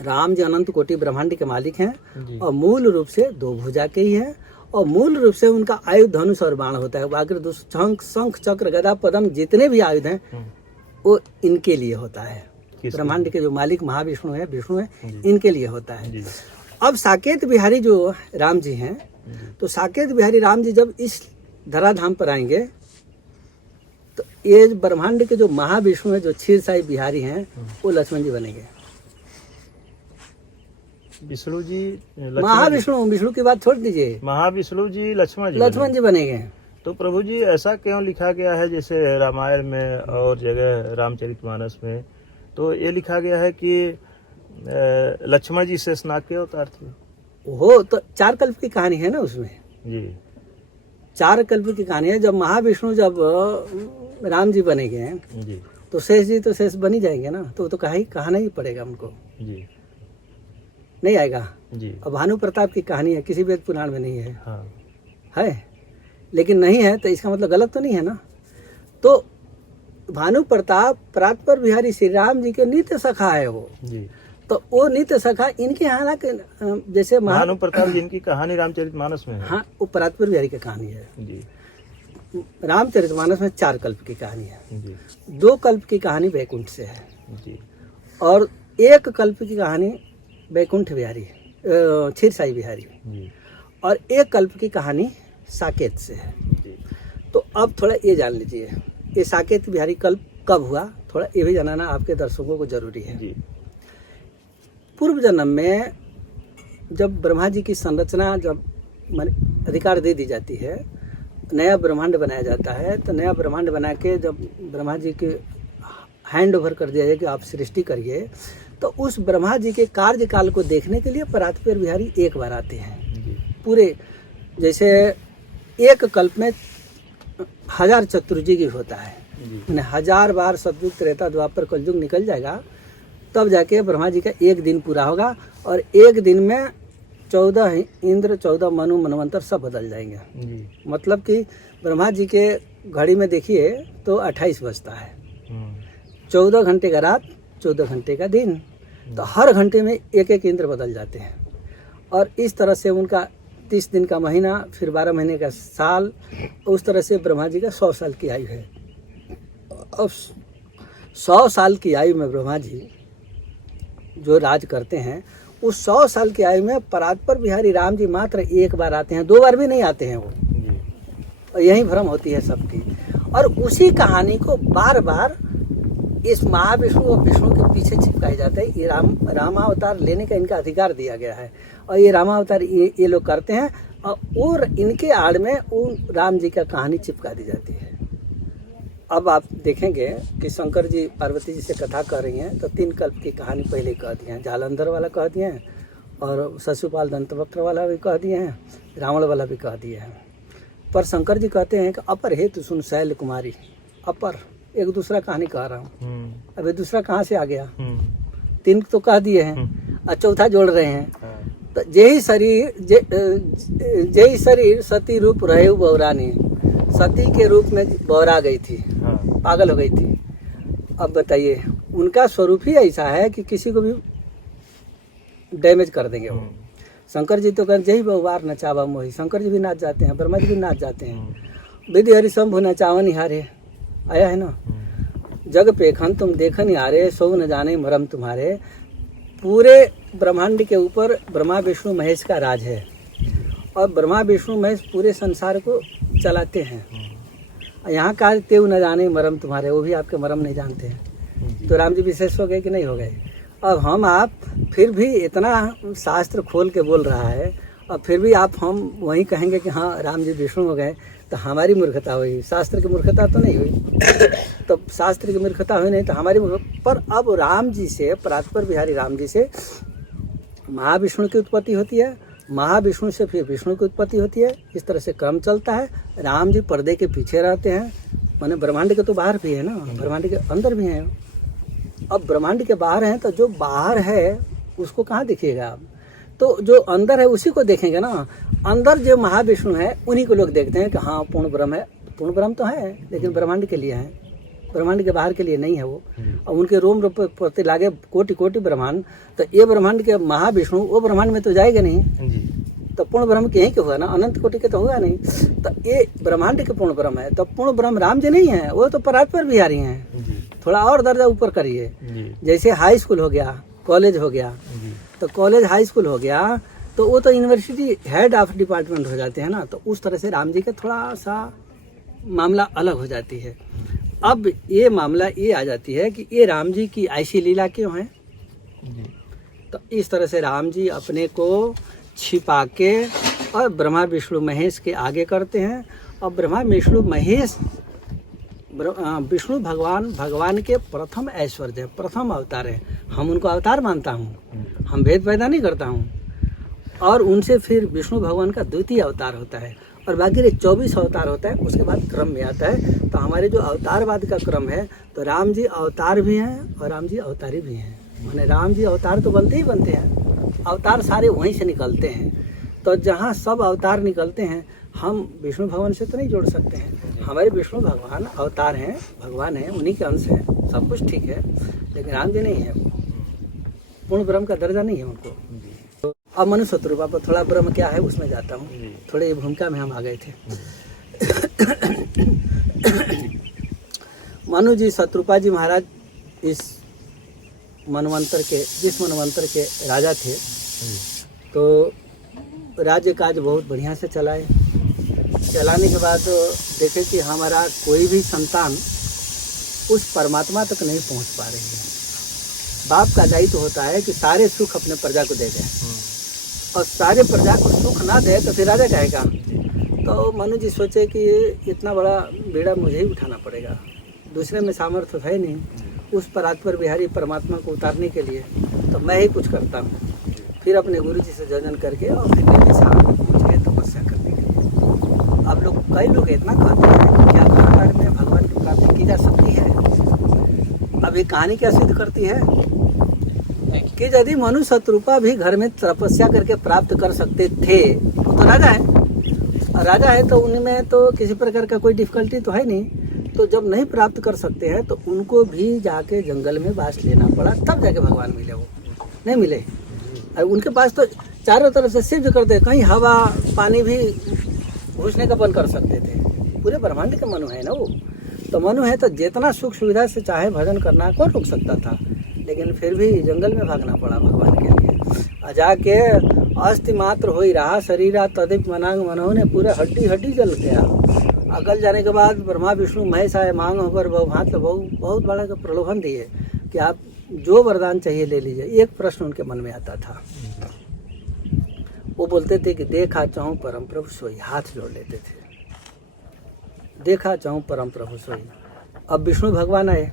राम जी अनंत कोटि ब्रह्मांड के मालिक हैं और मूल रूप से 2 भुजा के ही है और मूल रूप से उनका आयुध धनुष और बाण होता है। बाकी शंख चक्र गदा पद्म जितने भी आयुध हैं वो इनके लिए होता है। ब्रह्मांड के जो मालिक महाविष्णु है, विष्णु है, इनके लिए होता है। अब साकेत बिहारी जो राम जी हैं, तो साकेत बिहारी राम जी जब इस धराधाम पर आएंगे तो ये ब्रह्मांड के जो महाविष्णु है, जो क्षीरसाई बिहारी हैं, वो लक्ष्मण जी बनेंगे। विष्णु जी महाविष्णु, विष्णु की बात छोड़ दीजिए, महाविष्णु जी लक्ष्मण जी बनेंगे। तो प्रभु जी ऐसा क्यों लिखा गया है, जैसे रामायण में और जगह रामचरितमानस में तो ये लिखा गया है कि लक्ष्मण जी शेषनाग के अवतार थे? वो तो 4 कल्प की कहानी है ना उसमें, जी 4 कल्प की कहानी है। जब महाविष्णु जब राम जी बने गए जी तो शेष जी तो शेष बन ही जाएंगे ना, तो वो तो कहना ही पड़ेगा उनको, जी नहीं आएगा। जी अब भानु प्रताप की कहानी है, किसी वेद पुराण में नहीं है, हाँ है लेकिन नहीं है तो इसका मतलब गलत तो नहीं है ना। तो भानु प्रताप परात्पर बिहारी श्री राम जी के नित्य सखा है वो, जी। तो वो नित्य सखा इनके हालांकि जैसे भानु प्रताप जिनकी कहानी रामचरितमानस में है। हाँ, वो परात्पर बिहारी की कहानी है। जी रामचरितमानस में 4 कल्प की कहानी है, जी 2 कल्प की कहानी वैकुंठ से है जी और 1 कल्प की कहानी वैकुंठ बिहारी क्षीरसाई बिहारी, जी और 1 कल्प की कहानी साकेत से है। जी तो अब थोड़ा ये जान लीजिए, ये साकेत बिहारी कल्प कब हुआ, थोड़ा ये भी जानना आपके दर्शकों को जरूरी है। जी पूर्व जन्म में जब ब्रह्मा जी की संरचना जब अधिकार दे दी जाती है, नया ब्रह्मांड बनाया जाता है, तो नया ब्रह्मांड बना के जब ब्रह्मा जी के हैंड ओवर कर दिया जाए कि आप सृष्टि करिए, तो उस ब्रह्मा जी के कार्यकाल को देखने के लिए परात्पर बिहारी एक बार आते हैं। जी पूरे जैसे 1 कल्प में 1000 चतुर्युगी होता है, मैंने 1000 बार सतयुग त्रेता द्वापर कलयुग निकल जाएगा, तब जाके ब्रह्मा जी का 1 दिन पूरा होगा, और 1 दिन में 14 इंद्र 14 मनु मनवंतर सब बदल जाएंगे। जी मतलब कि ब्रह्मा जी के घड़ी में देखिए तो 28 बजता है, 14 घंटे का रात 14 घंटे का दिन, तो हर घंटे में 1-1 इंद्र बदल जाते हैं, और इस तरह से उनका 30 दिन का महीना, फिर 12 महीने का साल, उस तरह से ब्रह्मा जी का 100 साल की आयु है। अब 100 साल की आयु में ब्रह्मा जी जो राज करते हैं, उस 100 साल की आयु में परात्पर बिहारी राम जी मात्र 1 बार आते हैं, 2 बार भी नहीं आते हैं वो, और यही भ्रम होती है सबकी। और उसी कहानी को बार बार इस महाविष्णु और विष्णु के पीछे चिपकाया जाता है। ये रामावतार लेने का इनका अधिकार दिया गया है, और ये रामावतार ये लोग करते हैं, और इनके आड़ में उन राम जी का कहानी चिपका दी जाती है। अब आप देखेंगे कि शंकर जी पार्वती जी से कथा कर रही हैं, तो 3 कल्प की कहानी पहले कह दी हैं, जालंधर वाला कह दिए हैं, और शिशुपाल दंतवक्त्र वाला भी कह दिए हैं, रावण वाला भी कह दिए हैं। पर शंकर जी कहते हैं कि अपर हेतु सुन शैल कुमारी, अपर एक दूसरा कहानी कह रहा हूँ, अभी दूसरा कहाँ से आ गया, 3 तो कह दिए हैं और चौथा जोड़ रहे हैं। तो जेहि शरीर सती रूप रहे बौरानी, सती के रूप में बौरा गई थी, पागल हो गई थी। अब बताइए, उनका स्वरूप ही ऐसा है कि किसी को भी डैमेज कर देंगे वो। शंकर जी तो कहते जही बहुबार नचावा मोही, शंकर जी भी नाच जाते हैं, ब्रह्मा जी भी नाच जाते हैं। विधि हरि शंभु नचावन निहारे आया है ना, जग पेखन तुम देखन निहारे, सो न जाने मरम तुम्हारे। पूरे ब्रह्मांड के ऊपर ब्रह्मा विष्णु महेश का राज है, और ब्रह्मा विष्णु महेश पूरे संसार को चलाते हैं। यहाँ का तेव न जाने मरम तुम्हारे, वो भी आपके मरम नहीं जानते हैं। तो राम जी विशेष हो गए कि नहीं हो गए। अब हम आप फिर भी इतना शास्त्र खोल के बोल रहा है, और फिर भी आप हम वहीं कहेंगे कि हाँ राम जी विष्णु हो गए, तो हमारी मूर्खता हुई, शास्त्र की मूर्खता तो नहीं हुई। तो शास्त्र की मूर्खता हुई नहीं तो हमारी पर अब राम जी से, परात्पर बिहारी राम जी से महाविष्णु की उत्पत्ति होती है, महाविष्णु से फिर विष्णु की उत्पत्ति होती है। इस तरह से क्रम चलता है। राम जी पर्दे के पीछे रहते हैं, माने ब्रह्मांड के तो बाहर भी है ना, ब्रह्मांड के अंदर भी हैं। अब ब्रह्मांड के बाहर हैं तो जो बाहर है उसको कहाँ देखिएगा आप, तो जो अंदर है उसी को देखेंगे ना। अंदर जो महाविष्णु है उन्हीं को लोग देखते हैं कि हाँ पूर्ण ब्रह्म है। पूर्ण ब्रह्म तो है लेकिन ब्रह्मांड के लिए है, ब्रह्मांड के बाहर के लिए नहीं है वो। और उनके रोम प्रति लागे कोटि कोटि ब्रह्मांड, तो ये ब्रह्मांड के महाविष्णु वो ब्रह्मांड में तो जाएगा नहीं, तो पूर्ण ब्रह्म के ही के हुआ ना, अनंत कोटि के तो हुआ नहीं। तो ये ब्रह्मांड के पूर्ण ब्रह्म है, तो पूर्ण ब्रह्म राम जी नहीं है, वो तो परात्पर बिहारी हैं। थोड़ा और दर्जा ऊपर करिए, जैसे हाई स्कूल हो गया, कॉलेज हो गया, तो कॉलेज हाई स्कूल हो गया तो वो तो यूनिवर्सिटी हेड ऑफ डिपार्टमेंट हो जाते हैं ना। तो उस तरह से राम जी का थोड़ा सा मामला अलग हो जाती है। अब ये मामला ये आ जाती है कि ये राम जी की ऐसी लीला क्यों है। तो इस तरह से राम जी अपने को छिपा के और ब्रह्मा विष्णु महेश के आगे करते हैं, अब ब्रह्मा विष्णु महेश विष्णु भगवान के प्रथम ऐश्वर्य, प्रथम अवतार है। हम उनको अवतार मानता हूँ, हम भेद पैदा नहीं करता हूँ। और उनसे फिर विष्णु भगवान का द्वितीय अवतार होता है और बाकी के 24 अवतार होता है, उसके बाद क्रम में आता है। तो हमारे जो अवतारवाद का क्रम है, तो राम जी अवतार भी हैं और राम जी अवतारी भी हैं। माने राम जी अवतार तो बनते ही बनते हैं, अवतार सारे वहीं से निकलते हैं। तो जहाँ सब अवतार निकलते हैं, हम विष्णु भगवान से तो नहीं जोड़ सकते हैं। हमारे विष्णु भगवान अवतार हैं, भगवान हैं, उन्हीं के अंश हैं, सब कुछ ठीक है, लेकिन राम जी नहीं है, पूर्ण ब्रह्म का दर्जा नहीं है उनको। तो अब मनु शत्रुपा पर थोड़ा ब्रह्म क्या है उसमें जाता हूँ, थोड़े भूमिका में हम आ गए थे। मनु जी शत्रुपा जी महाराज इस मनवंतर के, जिस मनवंतर के राजा थे, तो राज्य काज बहुत बढ़िया से चलाए। चलाने के बाद देखे कि हमारा कोई भी संतान उस परमात्मा तक नहीं पहुंच पा रही है। बाप का दायित्व होता है कि सारे सुख अपने प्रजा को दे दे, और सारे प्रजा को सुख ना दे तो फिर राजा कहेगा। तो मनु जी सोचे कि इतना बड़ा बेड़ा मुझे ही उठाना पड़ेगा, दूसरे में सामर्थ्य है नहीं उस परात्पर बिहारी परमात्मा को उतारने के लिए, तो मैं ही कुछ करता हूँ। फिर अपने गुरु जी से जजन करके और फिर मेरे साथ पहुँच गए तपस्या करने के लिए। अब लोग, कई लोग इतना कहते हैं कि क्या महाभारत में भगवान की प्राप्ति की जा सकती है। अब ये कहानी क्या सिद्ध करती है कि यदि मनु शत्रुपा भी घर में तपस्या करके प्राप्त कर सकते थे, वो तो राजा है, और राजा है तो उनमें तो किसी प्रकार का कोई डिफिकल्टी तो है नहीं। तो जब नहीं प्राप्त कर सकते हैं तो उनको भी जाके जंगल में वास लेना पड़ा, तब जाके भगवान मिले, वो नहीं मिले। और उनके पास तो चारों तरफ से सिद्ध करते, कहीं हवा पानी भी घुसने का बंद कर सकते थे। पूरे ब्रह्मांड के मनु है ना वो, तो मनु है तो जितना सुख सुविधा से चाहे भजन करना कौन रोक सकता था, लेकिन फिर भी जंगल में भागना पड़ा भगवान के लिए। जाके अस्थि मात्र हो ही रहा शरीरा तदिप मनांग मनोह ने पूरे हड्डी हड्डी जल गया। अकल जाने के बाद ब्रह्मा विष्णु महेश आए, मांग होकर बहुभात बहुत बड़ा का प्रलोभन दिए कि आप जो वरदान चाहिए ले लीजिए। एक प्रश्न उनके मन में आता था, वो बोलते थे कि देखा चाहूँ परम प्रभु सोई, हाथ जोड़ लेते थे, देखा चाहूँ परम प्रभु सोई। अब विष्णु भगवान आए,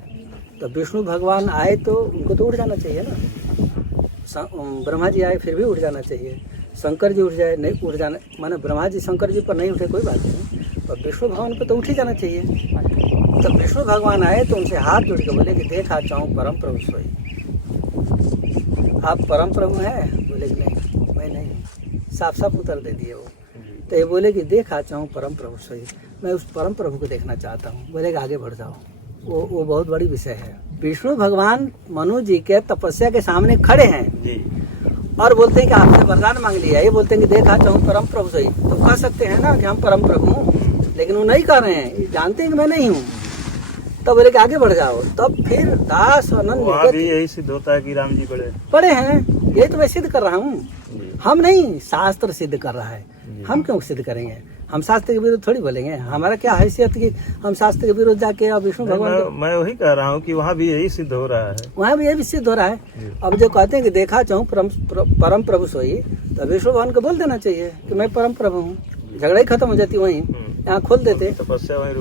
तो विष्णु भगवान आए तो उनको तो उठ जाना चाहिए ना। ब्रह्मा जी आए फिर भी उठ जाना चाहिए, शंकर जी उठ जाए नहीं उठ जाना, माने ब्रह्मा जी शंकर जी पर नहीं उठे कोई बात नहीं, पर विष्णु भगवान पर तो उठ ही जाना चाहिए। तो विष्णु भगवान आए तो उनसे हाथ जोड़ के बोले कि देखा चाहूँ परम प्रभु सोई। आप परम प्रभु हैं? बोले कि नहीं मैं नहीं, साफ साफ उत्तर दे दिए वो। तो ये बोले कि देखा चाहूँ परम प्रभु सोई, मैं उस परम प्रभु को देखना चाहता हूँ। बोले कि आगे बढ़ जाओ, वो बहुत बड़ी विषय है। विष्णु भगवान मनु जी के तपस्या के सामने खड़े हैं और बोलते हैं कि आपसे वरदान मांग लिया। ये बोलते हैं कि देखा चाहूँ परम प्रभु सोई, तो कह सकते हैं ना कि हम परम प्रभु हूँ, लेकिन वो नहीं कर रहे हैं, जानते हैं कि मैं नहीं हूँ। तब बोले कि आगे बढ़ जाओ। तब फिर दास वहाँ भी यही सिद्ध होता है कि राम जी बड़े हैं, यही तो मैं सिद्ध कर रहा हूँ। हम नहीं, शास्त्र सिद्ध कर रहा है, हम क्यों सिद्ध करेंगे? हम शास्त्र के विरुद्ध थोड़ी बोलेंगे, हमारा क्या हैसियत कि हम शास्त्र के विरुद्ध जाके अब विष्णु भगवान मैं वही कह रहा हूँ कि वहाँ भी यही सिद्ध हो रहा है, वहाँ भी यही सिद्ध हो रहा है। अब जो कहते हैं कि देखा चाहूँ परम प्रभु सोई, तो विष्णु भगवान को बोल देना चाहिए कि मैं परम प्रभु हूँ, झगड़ा ही खत्म हो जाती, वहीं यहाँ खोल देते, तपस्या वहीं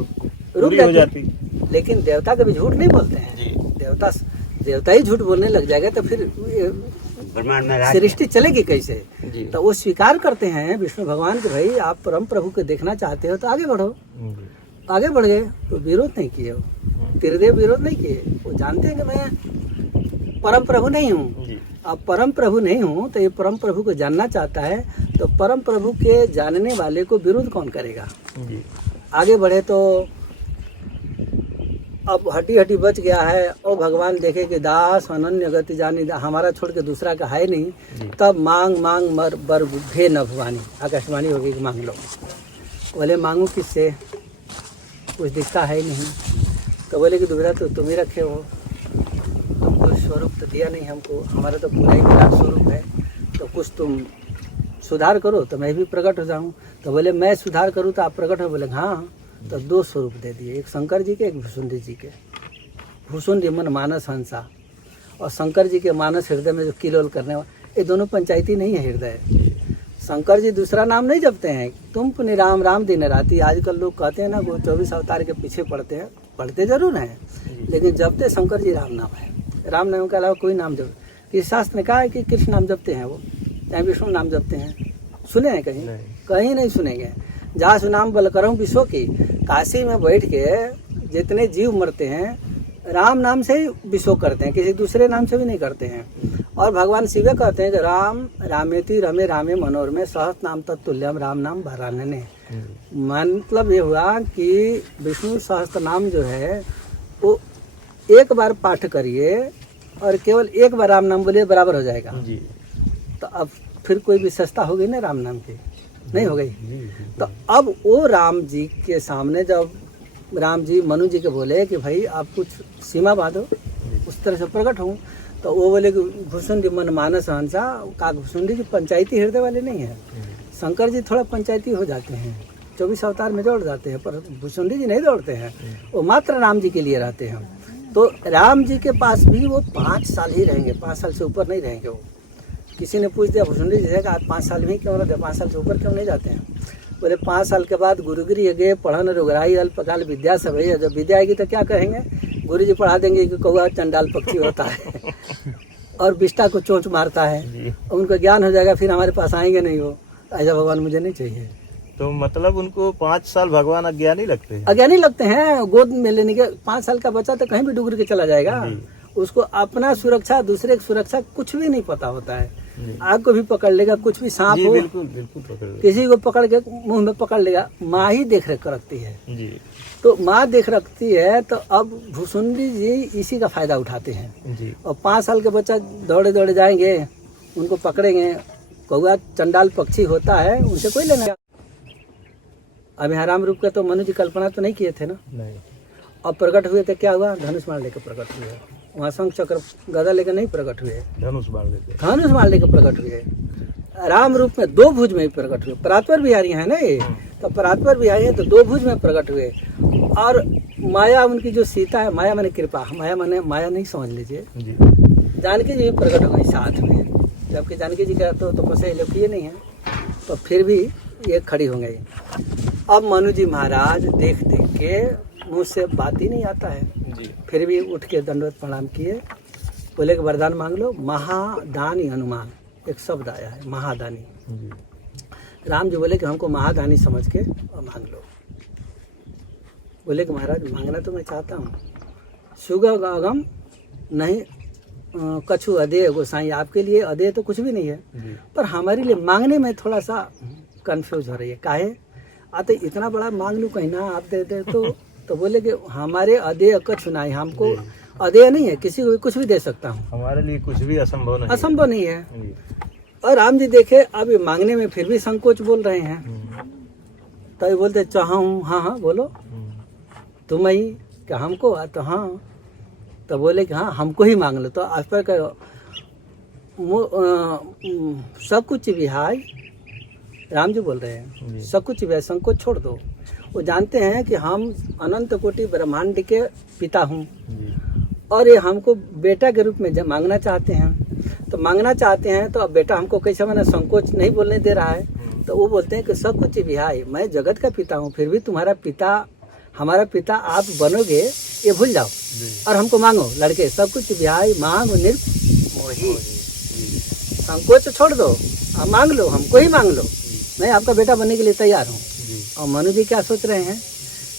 रुक जाती। लेकिन देवता कभी झूठ नहीं बोलते हैं, देवता ही झूठ बोलने लग जाएगा तो फिर सृष्टि चलेगी कैसे? तो वो स्वीकार करते हैं विष्णु भगवान के, भाई आप परम प्रभु को देखना चाहते हो तो आगे बढ़ो। आगे बढ़ गए तो विरोध नहीं किए, वो त्रिदेव विरोध नहीं किए, वो जानते हैं कि मैं परम प्रभु नहीं हूँ। अब परम प्रभु नहीं हूँ तो ये परम प्रभु को जानना चाहता है, तो परम प्रभु के जानने वाले को विरोध कौन करेगा? आगे बढ़े तो अब हड्डी हड्डी बच गया है, और भगवान देखे कि दास अनन्य गति जानी, हमारा छोड़ के दूसरा का है नहीं, तब मांग मांग मर बर भे न भवानी, आकाशवाणी होगी कि मांग लो। बोले मांगू किससे, कुछ दिखता है नहीं। तो बोले कि दुविधा तो तुम ही रखे हो, तुम स्वरूप तो दिया नहीं हमको, हमारा तो पूरा ही विराट स्वरूप है, तो कुछ तुम सुधार करो तो मैं भी प्रकट हो जाऊँ। तो बोले मैं सुधार करूँ तो आप प्रकट हो? बोले हाँ। तो दो स्वरूप दे दिए, एक शंकर जी के, एक भूषुंडी जी के। भूषुंडी मन मानस हंसा, और शंकर जी के मानस हृदय में जो किलोल करने वाला, ये दोनों पंचायती नहीं है हृदय। शंकर जी दूसरा नाम नहीं जपते हैं, तुम पुनि राम राम दिन राति। आजकल लोग कहते हैं ना वो 24 अवतार के पीछे पढ़ते हैं, पढ़ते जरूर हैं, लेकिन जपते शंकर जी राम नाम है। राम नाम के अलावा कोई नाम जप, किस शास्त्र ने कहा है कि कृष्ण नाम जपते हैं वो, चाहे विष्णु नाम जपते हैं, सुने हैं कहीं? कहीं नहीं सुनेंगे। जहाँ सुनाम बलकरम विश्व की, काशी में बैठ के जितने जीव मरते हैं राम नाम से ही विश्व करते हैं, किसी दूसरे नाम से भी नहीं करते हैं। और भगवान शिव कहते हैं कि राम रामेति रमे रामे मनोरमे सहस्र नाम तत्तुल्यम राम नाम भरानने। मतलब ये हुआ कि विष्णु सहस्त्र नाम जो है वो एक बार पाठ करिए और केवल एक बार राम नाम बोलिए बराबर हो जाएगा जी। तो अब फिर कोई विशेषता होगी ना राम नाम की? नहीं हो गई। तो अब वो राम जी के सामने जब राम जी मनु जी के बोले कि भाई आप कुछ सीमा बांधो, उस तरह से प्रकट हूँ, तो वो बोले कि भुसुंडी मन मानस हंसा का। भुसुंडी जी पंचायती हृदय वाले नहीं है, शंकर जी थोड़ा पंचायती हो जाते हैं, 24 अवतार में दौड़ जाते हैं, पर भुसुंडी जी नहीं दौड़ते हैं, वो मात्र राम जी के लिए रहते हैं। तो राम जी के पास भी वो 5 साल ही रहेंगे, 5 साल से ऊपर नहीं रहेंगे वो। किसी ने पूछ दिया भुसुंडी जी से कि आप 5 साल में क्यों रहते, 5 साल से ऊपर क्यों नहीं जाते हैं? बोले 5 साल के बाद गुरुगिरी गए, पढ़न रुगराई अल्पकाल विद्या सब है। जब विद्या आएगी तो क्या कहेंगे? गुरु जी पढ़ा देंगे कि कौआ चंडाल पक्षी होता है और बिष्टा को चोंच मारता है, उनको ज्ञान हो जाएगा, फिर हमारे पास आएंगे नहीं वो। ऐसा भगवान मुझे नहीं चाहिए। तो मतलब उनको 5 साल भगवान अज्ञानी लगते हैं? अज्ञानी लगते हैं। गोद में लेने के 5 साल का बच्चा तो कहीं भी डूब के चला जाएगा, उसको अपना सुरक्षा दूसरे की सुरक्षा कुछ भी नहीं पता होता है। आग को भी पकड़ लेगा, कुछ भी सांप हो बिल्कुल बिल्कुल पकड़ लेगा, किसी को पकड़ के मुंह में पकड़ लेगा। माँ ही देख रेख रखती है जी। तो माँ देख रखती है, तो अब भुसुंडी जी इसी का फायदा उठाते हैं जी। और 5 साल के बच्चा दौड़े दौड़े जाएंगे, उनको पकड़ेंगे, कौआ चंडाल पक्षी होता है, उनसे कोई लेना। अब यहाँ राम रूप का तो मनु जी कल्पना तो नहीं किए थे ना, नहीं। अब प्रकट हुए थे, क्या हुआ? धनुष मार लेकर प्रकट हुए। वहाँ शंख चक्र गदा लेकर नहीं प्रकट हुए, धनुष मार लेके प्रकट हुए। राम रूप में 2 भुज में ही प्रकट हुए। परात्पर बिहारी है ना ये, तो परात्पर बिहारी है तो 2 भुज में प्रकट हुए। और माया उनकी जो सीता है, माया माने कृपा, माया माने माया नहीं समझ लीजिए, जानकी जी भी प्रकट हो गई साथ में, जबकि जानकी जी का तो तपस्या लोकप्रिय नहीं है, तो फिर भी ये खड़ी हो गई। अब मनु जी महाराज देख देख के मुँह से बात ही नहीं आता है जी। फिर भी उठ के दंडवत प्रणाम किए, बोले कि वरदान मांग लो। महादानी हनुमान एक शब्द आया है, महादानी। राम जी बोले कि हमको महादानी समझ के मांग लो। बोले कि महाराज मांगना तो मैं चाहता हूँ, सुगम नहीं कछु अदेय गोसाई, आपके लिए अदेय तो कुछ भी नहीं है, पर हमारे लिए मांगने में थोड़ा सा कंफ्यूज हो रही है। काहे आते इतना बड़ा मांग लूँ कहीं ना आप दे दे तो बोले कि हमारे अदेय कछु नहीं, हमको अदेय नहीं है, किसी को भी कुछ भी दे सकता हूँ, हमारे लिए कुछ भी असंभव नहीं है। और राम जी देखे अब ये मांगने में फिर भी संकोच बोल रहे हैं, तो ये बोलते चाहा हूँ, हाँ हाँ बोलो, तुम ही क्या हमको? तो हाँ, तो बोले कि हाँ हमको ही मांग लो। तो आज पर सब कुछ विहाय, राम जी बोल रहे हैं सब कुछ विहाय, संकोच छोड़ दो। वो जानते हैं कि हम अनंत कोटि ब्रह्मांड के पिता हूँ और ये हमको बेटा के रूप में जब मांगना चाहते हैं, तो मांगना चाहते हैं तो अब बेटा हमको कैसे मैंने संकोच नहीं बोलने दे रहा है। तो वो बोलते हैं कि सब कुछ विहाय, मैं जगत का पिता हूँ, फिर भी तुम्हारा पिता, हमारा पिता आप बनोगे ये भूल जाओ और हमको मांगो लड़के। सब कुछ विहाय मांग निर्मोही, संकोच छोड़ दो, अब मांग लो, हमको ही मांग लो, मैं आपका बेटा बनने के लिए तैयार हूँ। और मनु जी क्या सोच रहे हैं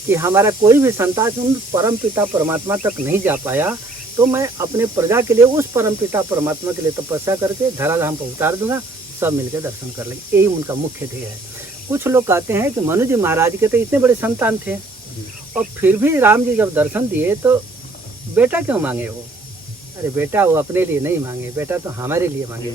कि हमारा कोई भी संतान उन परम पिता परमात्मा तक नहीं जा पाया, तो मैं अपने प्रजा के लिए उस परम पिता परमात्मा के लिए तपस्या करके धराधाम पर उतार दूंगा, सब मिलकर दर्शन कर लेंगे। यही उनका मुख्य ध्येय है। कुछ लोग कहते हैं कि मनु जी महाराज के तो इतने बड़े संतान थे और फिर भी राम जी जब दर्शन दिए तो बेटा क्यों मांगे वो? अरे बेटा वो अपने लिए नहीं मांगे, बेटा तो हमारे लिए मांगे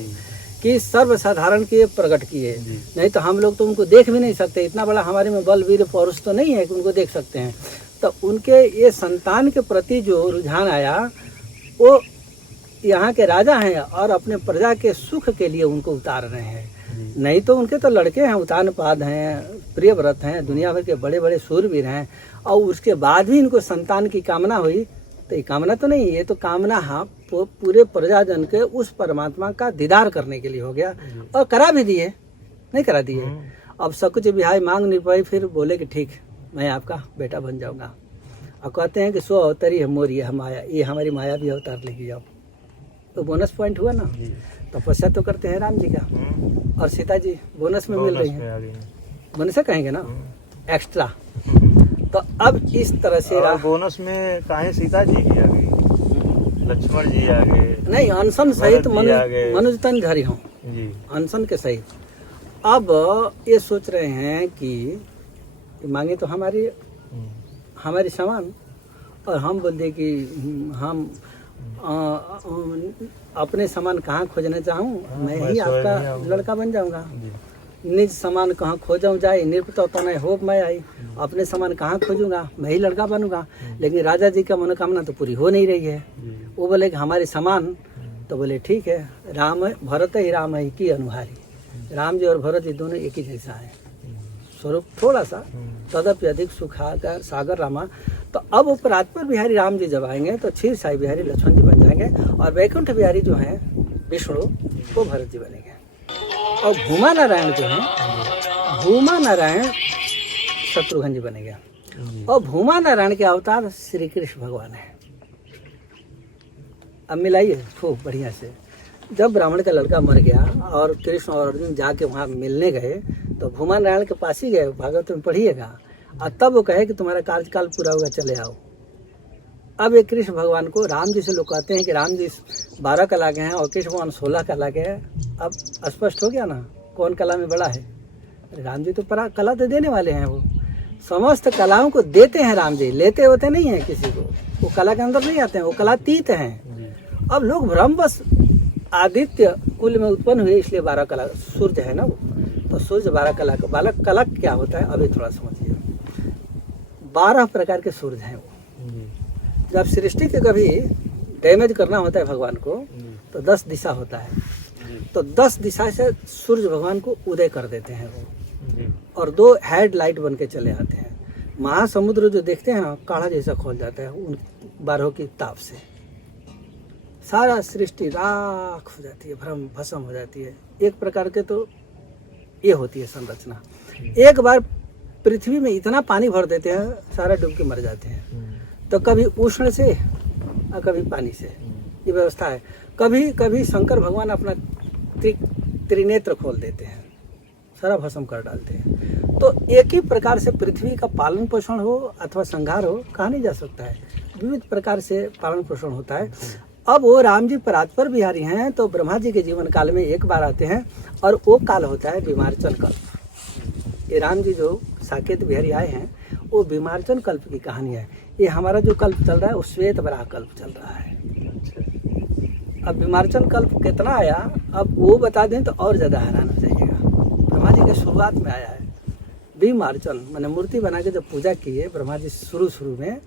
कि सर्वसाधारण के प्रकट किए, नहीं तो हम लोग तो उनको देख भी नहीं सकते, इतना बड़ा हमारे में बल वीर पौरुष तो नहीं है कि उनको देख सकते हैं। तो उनके ये संतान के प्रति जो रुझान आया, वो यहाँ के राजा हैं और अपने प्रजा के सुख के लिए उनको उतार रहे हैं। नहीं तो उनके तो लड़के हैं, उतानपाद हैं, प्रियव्रत हैं, दुनिया भर के बड़े बड़े सूरवीर हैं, और उसके बाद भी इनको संतान की कामना हुई, तो ये कामना तो नहीं, ये तो कामना हाँ पूरे प्रजाजन के उस परमात्मा का दीदार करने के लिए हो गया और करा भी दिए। नहीं करा दिए। अब सकुच बिहाई मांग नहीं पाई, फिर बोले कि ठीक मैं आपका बेटा बन जाऊंगा। और कहते हैं कि 100 अवतारी है मोर, ये माया, ये हमारी माया भी अवतार लेके जाओ। तो बोनस पॉइंट हुआ ना। तपस्या तो करते हैं राम जी का, और सीता जी बोनस में मिल रही है। बोनस कहेंगे ना, एक्स्ट्रा। तो अब इस तरह से बोनस में काहे सीता जी की आ गई, लक्ष्मण जी आ गए, नहीं अनशन सहित भरत मनुज तन धरी हूँ जी, अनशन के सहित। अब ये सोच रहे हैं कि मांगे तो हमारी सामान, और हम बोल दे कि हम अपने सामान कहाँ खोजना चाहूँ, मैं ही आपका लड़का बन जाऊंगा। निज सामान कहाँ खोजूँ जाए, निरपता तो नहीं हो मैं आई, अपने सामान कहाँ खोजूंगा, मैं ही लड़का बनूंगा। लेकिन राजा जी का मनोकामना तो पूरी हो नहीं रही है। वो बोले कि हमारे सामान, तो बोले ठीक है, राम भरत ही राम है की अनुहारी, राम जी और भरत जी दोनों एक ही जैसा है, स्वरूप थोड़ा सा तदपि अधिक सुखागर सागर रामा। तो अब वो परात्पर बिहारी राम जी जब आएंगे तो क्षीर साई बिहारी लक्ष्मण जी बन जाएंगे, और वैकुंठ बिहारी जो हैं विष्णु वो भरत जी बनेंगे। और भूमा नारायण जो हैं, भूमा नारायण शत्रुघ्न जी बनेंगे। और भूमा नारायण के अवतार श्री कृष्ण भगवान है। अब मिलाइए खूब बढ़िया से, जब ब्राह्मण का लड़का मर गया और कृष्ण और अर्जुन जाके वहाँ मिलने गए, तो भूमा नारायण के पास ही गए, भागवत में पढ़िएगा। और तब वो कहे कि तुम्हारा कार्यकाल पूरा होगा, चले आओ। अब ये कृष्ण भगवान को राम जी से लोग कहते हैं कि राम जी 12 कला के हैं और कृष्ण भगवान 16 कला के हैं। अब स्पष्ट हो गया ना कौन कला में बड़ा है। राम जी तो कला तो देने वाले हैं, वो समस्त कलाओं को देते हैं राम जी, लेते होते नहीं हैं किसी को, वो कला के अंदर नहीं आते हैं, वो कलातीत हैं। अब लोग भ्रमवश आदित्य कुल में उत्पन्न हुए इसलिए 12 कला, सूर्य है ना वो, तो सूर्य 12 कला का, 12 कला क्या होता है अभी थोड़ा समझिए। 12 प्रकार के सूर्य हैं वो। जब सृष्टि के कभी डैमेज करना होता है भगवान को, तो 10 दिशा होता है, तो 10 दिशा से सूर्य भगवान को उदय कर देते हैं वो, और 2 हेडलाइट बन के चले आते हैं। महासमुद्र जो देखते हैं ना काढ़ा जैसा खोल जाता है उन 12 की ताप से, सारा सृष्टि राख हो जाती है, भ्रम भस्म हो जाती है। एक प्रकार के तो ये होती है संरचना। एक बार पृथ्वी में इतना पानी भर देते हैं सारा डूब के मर जाते हैं। तो कभी उष्ण से और कभी पानी से, ये व्यवस्था है। कभी कभी शंकर भगवान अपना त्रिनेत्र खोल देते हैं, सारा भस्म कर डालते हैं। तो एक ही प्रकार से पृथ्वी का पालन पोषण हो अथवा संहार हो कहा नहीं जा सकता है, विविध प्रकार से पालन पोषण होता है। अब वो राम जी परात्पर बिहारी हैं, तो ब्रह्मा जी के जीवन काल में एक बार आते हैं, और वो काल होता है बीमारचन कल्प। ये राम जी जो साकेत बिहारी आए हैं वो बीमारचन कल्प की कहानी है। ये हमारा जो कल्प चल रहा है वो श्वेत वराह कल्प चल रहा है। अब बीमारचन कल्प कितना आया अब वो बता दें तो और ज़्यादा हैरान हो जाइएगा। ब्रह्मा जी के शुरुआत में आया है बीमारचन, मैंने मूर्ति बना के जब पूजा की है ब्रह्मा जी शुरू में,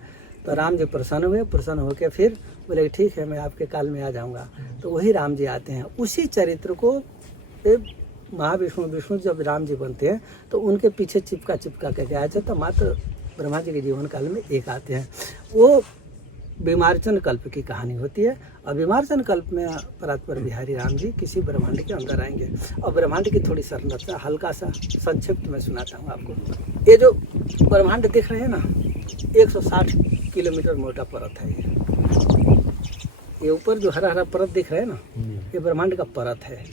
तो राम जी प्रसन्न हुए, प्रसन्न होकर फिर बोले ठीक है मैं आपके काल में आ जाऊंगा। तो वही राम जी आते हैं। उसी चरित्र को विष्णु जब राम जी बनते हैं तो उनके पीछे चिपका के गया जाता, तो मात्र ब्रह्मा जी के जीवन काल में एक आते हैं। वो बीमारचन कल्प की कहानी होती है। और बीमारचन कल्प में परात्पर बिहारी राम जी किसी ब्रह्मांड के अंदर आएंगे। और ब्रह्मांड की थोड़ी संरचना हल्का सा संक्षिप्त में सुनाता हूँ आपको। ये जो ब्रह्मांड दिख रहे हैं ना 160 किलोमीटर मोटा परत है। ये ऊपर जो हरा हरा परत दिख रहा है ना, ये ब्रह्मांड का परत है।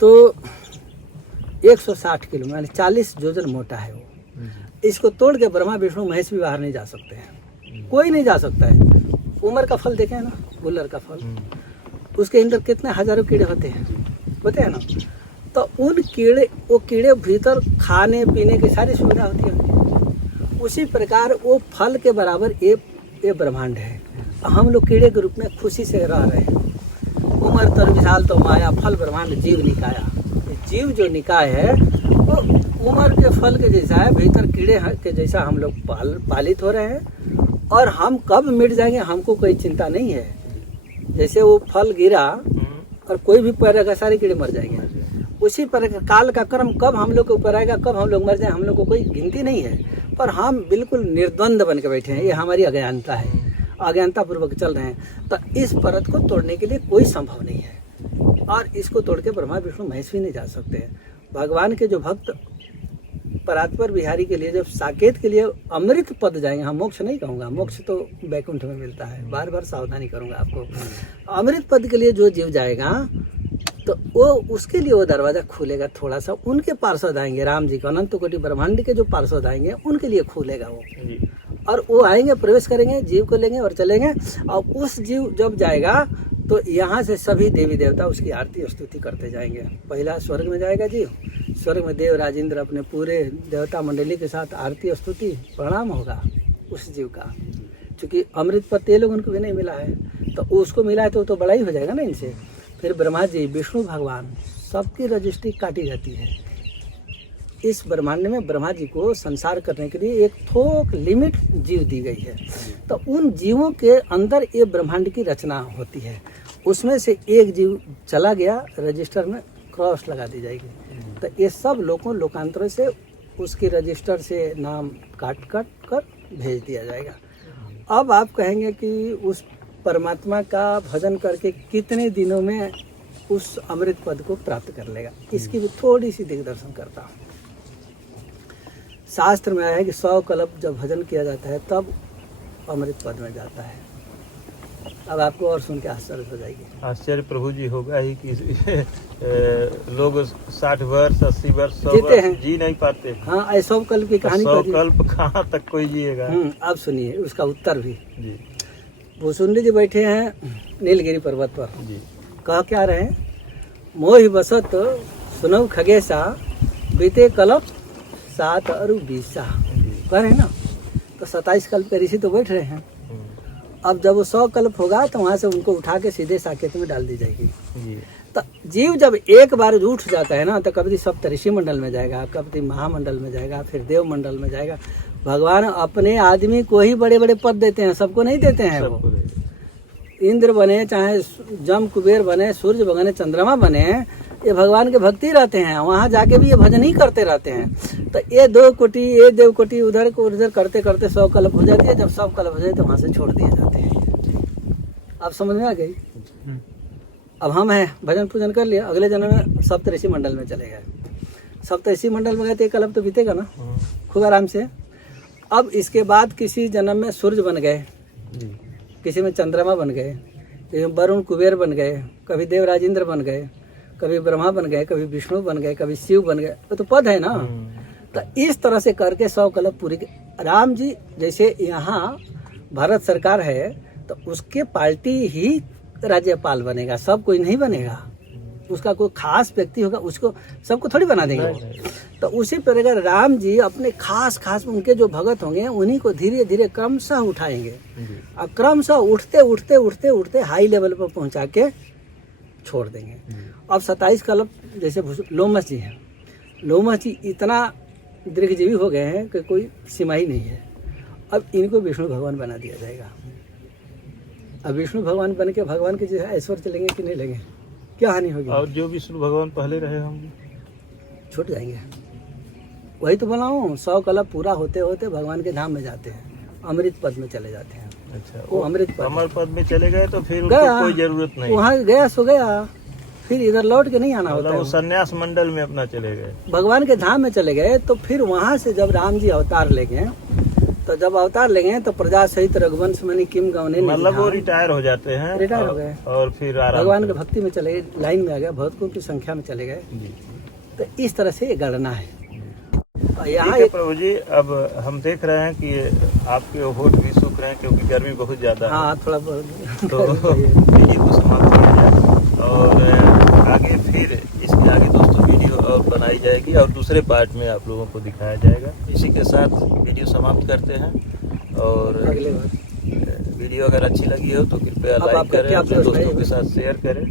तो 160 किलोमीटर यानी 40 योजन मोटा है वो। इसको तोड़ के ब्रह्मा विष्णु महेश भी बाहर नहीं जा सकते हैं, कोई नहीं जा सकता है। उमर का फल देखे ना, गुल्लर का फल, उसके अंदर कितने हजारों कीड़े होते हैं ना। तो उन कीड़े भीतर खाने पीने की सारी सुविधा होती है। उसी प्रकार वो फल के बराबर ये ब्रह्मांड है। हम लोग कीड़े के रूप में खुशी से रह रहे हैं। उमर तर विशाल तो माया, फल ब्रह्मांड जीव निकाया। जीव जो निकाय है वो उमर के फल के जैसा है, भीतर कीड़े के जैसा हम लोग पालित हो रहे हैं। और हम कब मिट जाएंगे हमको कोई चिंता नहीं है। जैसे वो फल गिरा और कोई भी पड़ेगा सारे कीड़े मर जाएंगे, उसी प्रकार काल का कर्म कब हम लोग के ऊपर आएगा, कब हम लोग मर जाए, हम लोग को कोई गिनती नहीं है। पर हम बिल्कुल निर्द्वंद बन के बैठे हैं, ये हमारी अज्ञानता है, अज्ञानता पूर्वक चल रहे हैं। तो इस परत को तोड़ने के लिए कोई संभव नहीं है। और इसको तोड़ के ब्रह्मा विष्णु महेश भी नहीं जा सकते। भगवान के जो भक्त परात्पर बिहारी के लिए जब साकेत के लिए अमृत पद जाएंगे, हाँ मोक्ष नहीं कहूँगा, मोक्ष तो बैकुंठ में मिलता है, बार बार सावधानी करूँगा आपको। अमृत पद के लिए जो जीव जाएगा तो वो उसके लिए वो दरवाज़ा खुलेगा थोड़ा सा, उनके पार्षद आएंगे, राम जी का अनंत कोटि ब्रह्मांड के जो पार्षद आएंगे उनके लिए खुलेगा वो, और वो आएंगे, प्रवेश करेंगे, जीव को लेंगे और चलेंगे। और उस जीव जब जाएगा तो यहाँ से सभी देवी देवता उसकी आरती स्तुति करते जाएंगे। पहला स्वर्ग में जाएगा जीव, स्वर्ग में देव राजेंद्र अपने पूरे देवता मंडली के साथ आरती स्तुति प्रणाम होगा उस जीव का, क्योंकि अमृत पद ये लोग उनको भी नहीं मिला है, तो उसको मिला है तो बड़ा ही हो जाएगा ना इनसे। फिर ब्रह्मा जी, विष्णु भगवान, सबकी रजिस्ट्री काटी जाती है। इस ब्रह्मांड में ब्रह्मा जी को संसार करने के लिए एक थोक लिमिट जीव दी गई है, तो उन जीवों के अंदर ये ब्रह्मांड की रचना होती है। उसमें से एक जीव चला गया, रजिस्टर में क्रॉस लगा दी जाएगी, तो ये सब लोकांतर से उसकी रजिस्टर से नाम काट कर भेज दिया जाएगा। अब आप कहेंगे कि उस परमात्मा का भजन करके कितने दिनों में उस अमृत पद को प्राप्त कर लेगा, इसकी भी थोड़ी सी दिग्दर्शन करता हूँ। शास्त्र में आया है कि 100 कल्प जब भजन किया जाता है तब अमृत पद में जाता है। अब आपको और सुन के आश्चर्य हो जाएगी। आश्चर्य प्रभु जी होगा ही कि लोग 60 वर्ष 80 वर्ष 100 जीते हैं, वर्ष जी नहीं पाते। हाँ, ऐसा कल्प की कहानी 100 कल्प कहाँ तक कोई जिएगा। अब सुनिए उसका उत्तर भी। जी भूसुंडी जी बैठे हैं नीलगिरी पर्वत पर, जी कह क्या रहे हैं, मोहि बसत सुनौ खगेशा बीते कल्प 7 और 20 कह रहे हैं ना, तो 27 कल्प के ऋषि तो बैठ रहे हैं। अब जब वो 100 कल्प होगा तो वहाँ से उनको उठा के सीधे साकेत में डाल दी जाएगी। जी। तो जीव जब एक बार उठ जाता है ना, तो कभी सप्तऋषि मंडल में जाएगा, कभी महामंडल में जाएगा, फिर देव मंडल में जाएगा। भगवान अपने आदमी को ही बड़े बड़े पद देते हैं, सबको नहीं देते हैं। वो इंद्र बने, चाहे जम कुबेर बने, सूर्य बने, चंद्रमा बने, ये भगवान के भक्ति रहते हैं, वहाँ जाके भी ये भजन ही करते रहते हैं। तो ये 2 कोटि, ये देव कोटि उधर को उधर करते करते 100 कल्प हो जाती है। जब 100 कल्प हो जाए तो वहाँ से छोड़ दिए जाते हैं। आप समझ में आ गई। अब हम हैं, भजन पूजन कर लिया, अगले जन्म में सप्तऋषि मंडल में चले गए। सप्तऋषि मंडल में गए तो 1 कल्प तो बीतेगा ना खूब आराम से। अब इसके बाद किसी जन्म में सूर्य बन गए, किसी में चंद्रमा बन गए, किसी में वरुण कुबेर बन गए, कभी देव राजेंद्र बन गए, कभी ब्रह्मा बन गए, कभी विष्णु बन गए, कभी शिव बन गए। तो पद है ना। तो इस तरह से करके 100 कल्प पूरी। राम जी जैसे यहाँ भारत सरकार है तो उसके पार्टी ही राज्यपाल बनेगा, सब कोई नहीं बनेगा। उसका कोई खास व्यक्ति होगा, उसको सबको थोड़ी बना देंगे। तो उसी प्रकार राम जी अपने खास उनके जो भगत होंगे उन्हीं को धीरे धीरे क्रमशः उठाएंगे, और क्रमशः उठते हाई लेवल पर पहुंचा के छोड़ देंगे। अब 27 कल्प जैसे लोमस जी हैं, लोमस जी इतना दीर्घजीवी हो गए हैं कि कोई सीमा ही नहीं है। अब इनको विष्णु भगवान बना दिया जाएगा। अब विष्णु भगवान बन के भगवान के जो ऐश्वर्य चलेंगे कि नहीं लेंगे, क्या हानि होगी। और जो विष्णु भगवान पहले रहे होंगे छूट जाएंगे। वही तो बोला हूँ, 100 कल्प पूरा होते होते भगवान के धाम में जाते हैं, अमृत पद में चले जाते हैं। अच्छा, वो अमृत पद, अमर पद में चले गए तो फिर उनको गया, कोई जरूरत नहीं, वहाँ गया सो गया, फिर इधर लौट के नहीं आना होता मतलब वो है। संन्यास मंडल में अपना चले गए, भगवान के धाम में चले गए। तो फिर वहाँ से जब राम जी अवतार लेंगे, तो जब अवतार लेंगे तो प्रजा सहित रघुवंश मणि किम गवने, मतलब वो रिटायर हो जाते हैं, रिटायर हो गए और फिर आराम भगवान के भक्ति में चले गए, लाइन में आ गए, भक्तों की संख्या में चले गए। तो इस तरह से ये गणना है। और यहाँ ठीक है प्रभु जी, अब हम देख रहे हैं कि आपके होठ भी सूख रहे हैं क्योंकि गर्मी बहुत ज्यादा है। हाँ, थोड़ा तो वीडियो को समाप्त किया जाए और आगे फिर इसके आगे दोस्तों वीडियो और बनाई जाएगी और दूसरे पार्ट में आप लोगों को दिखाया जाएगा। इसी के साथ वीडियो समाप्त करते हैं। और अगले बार वीडियो अगर अच्छी लगी हो तो कृपया लाइक करें, अपने दोस्तों के साथ शेयर करें।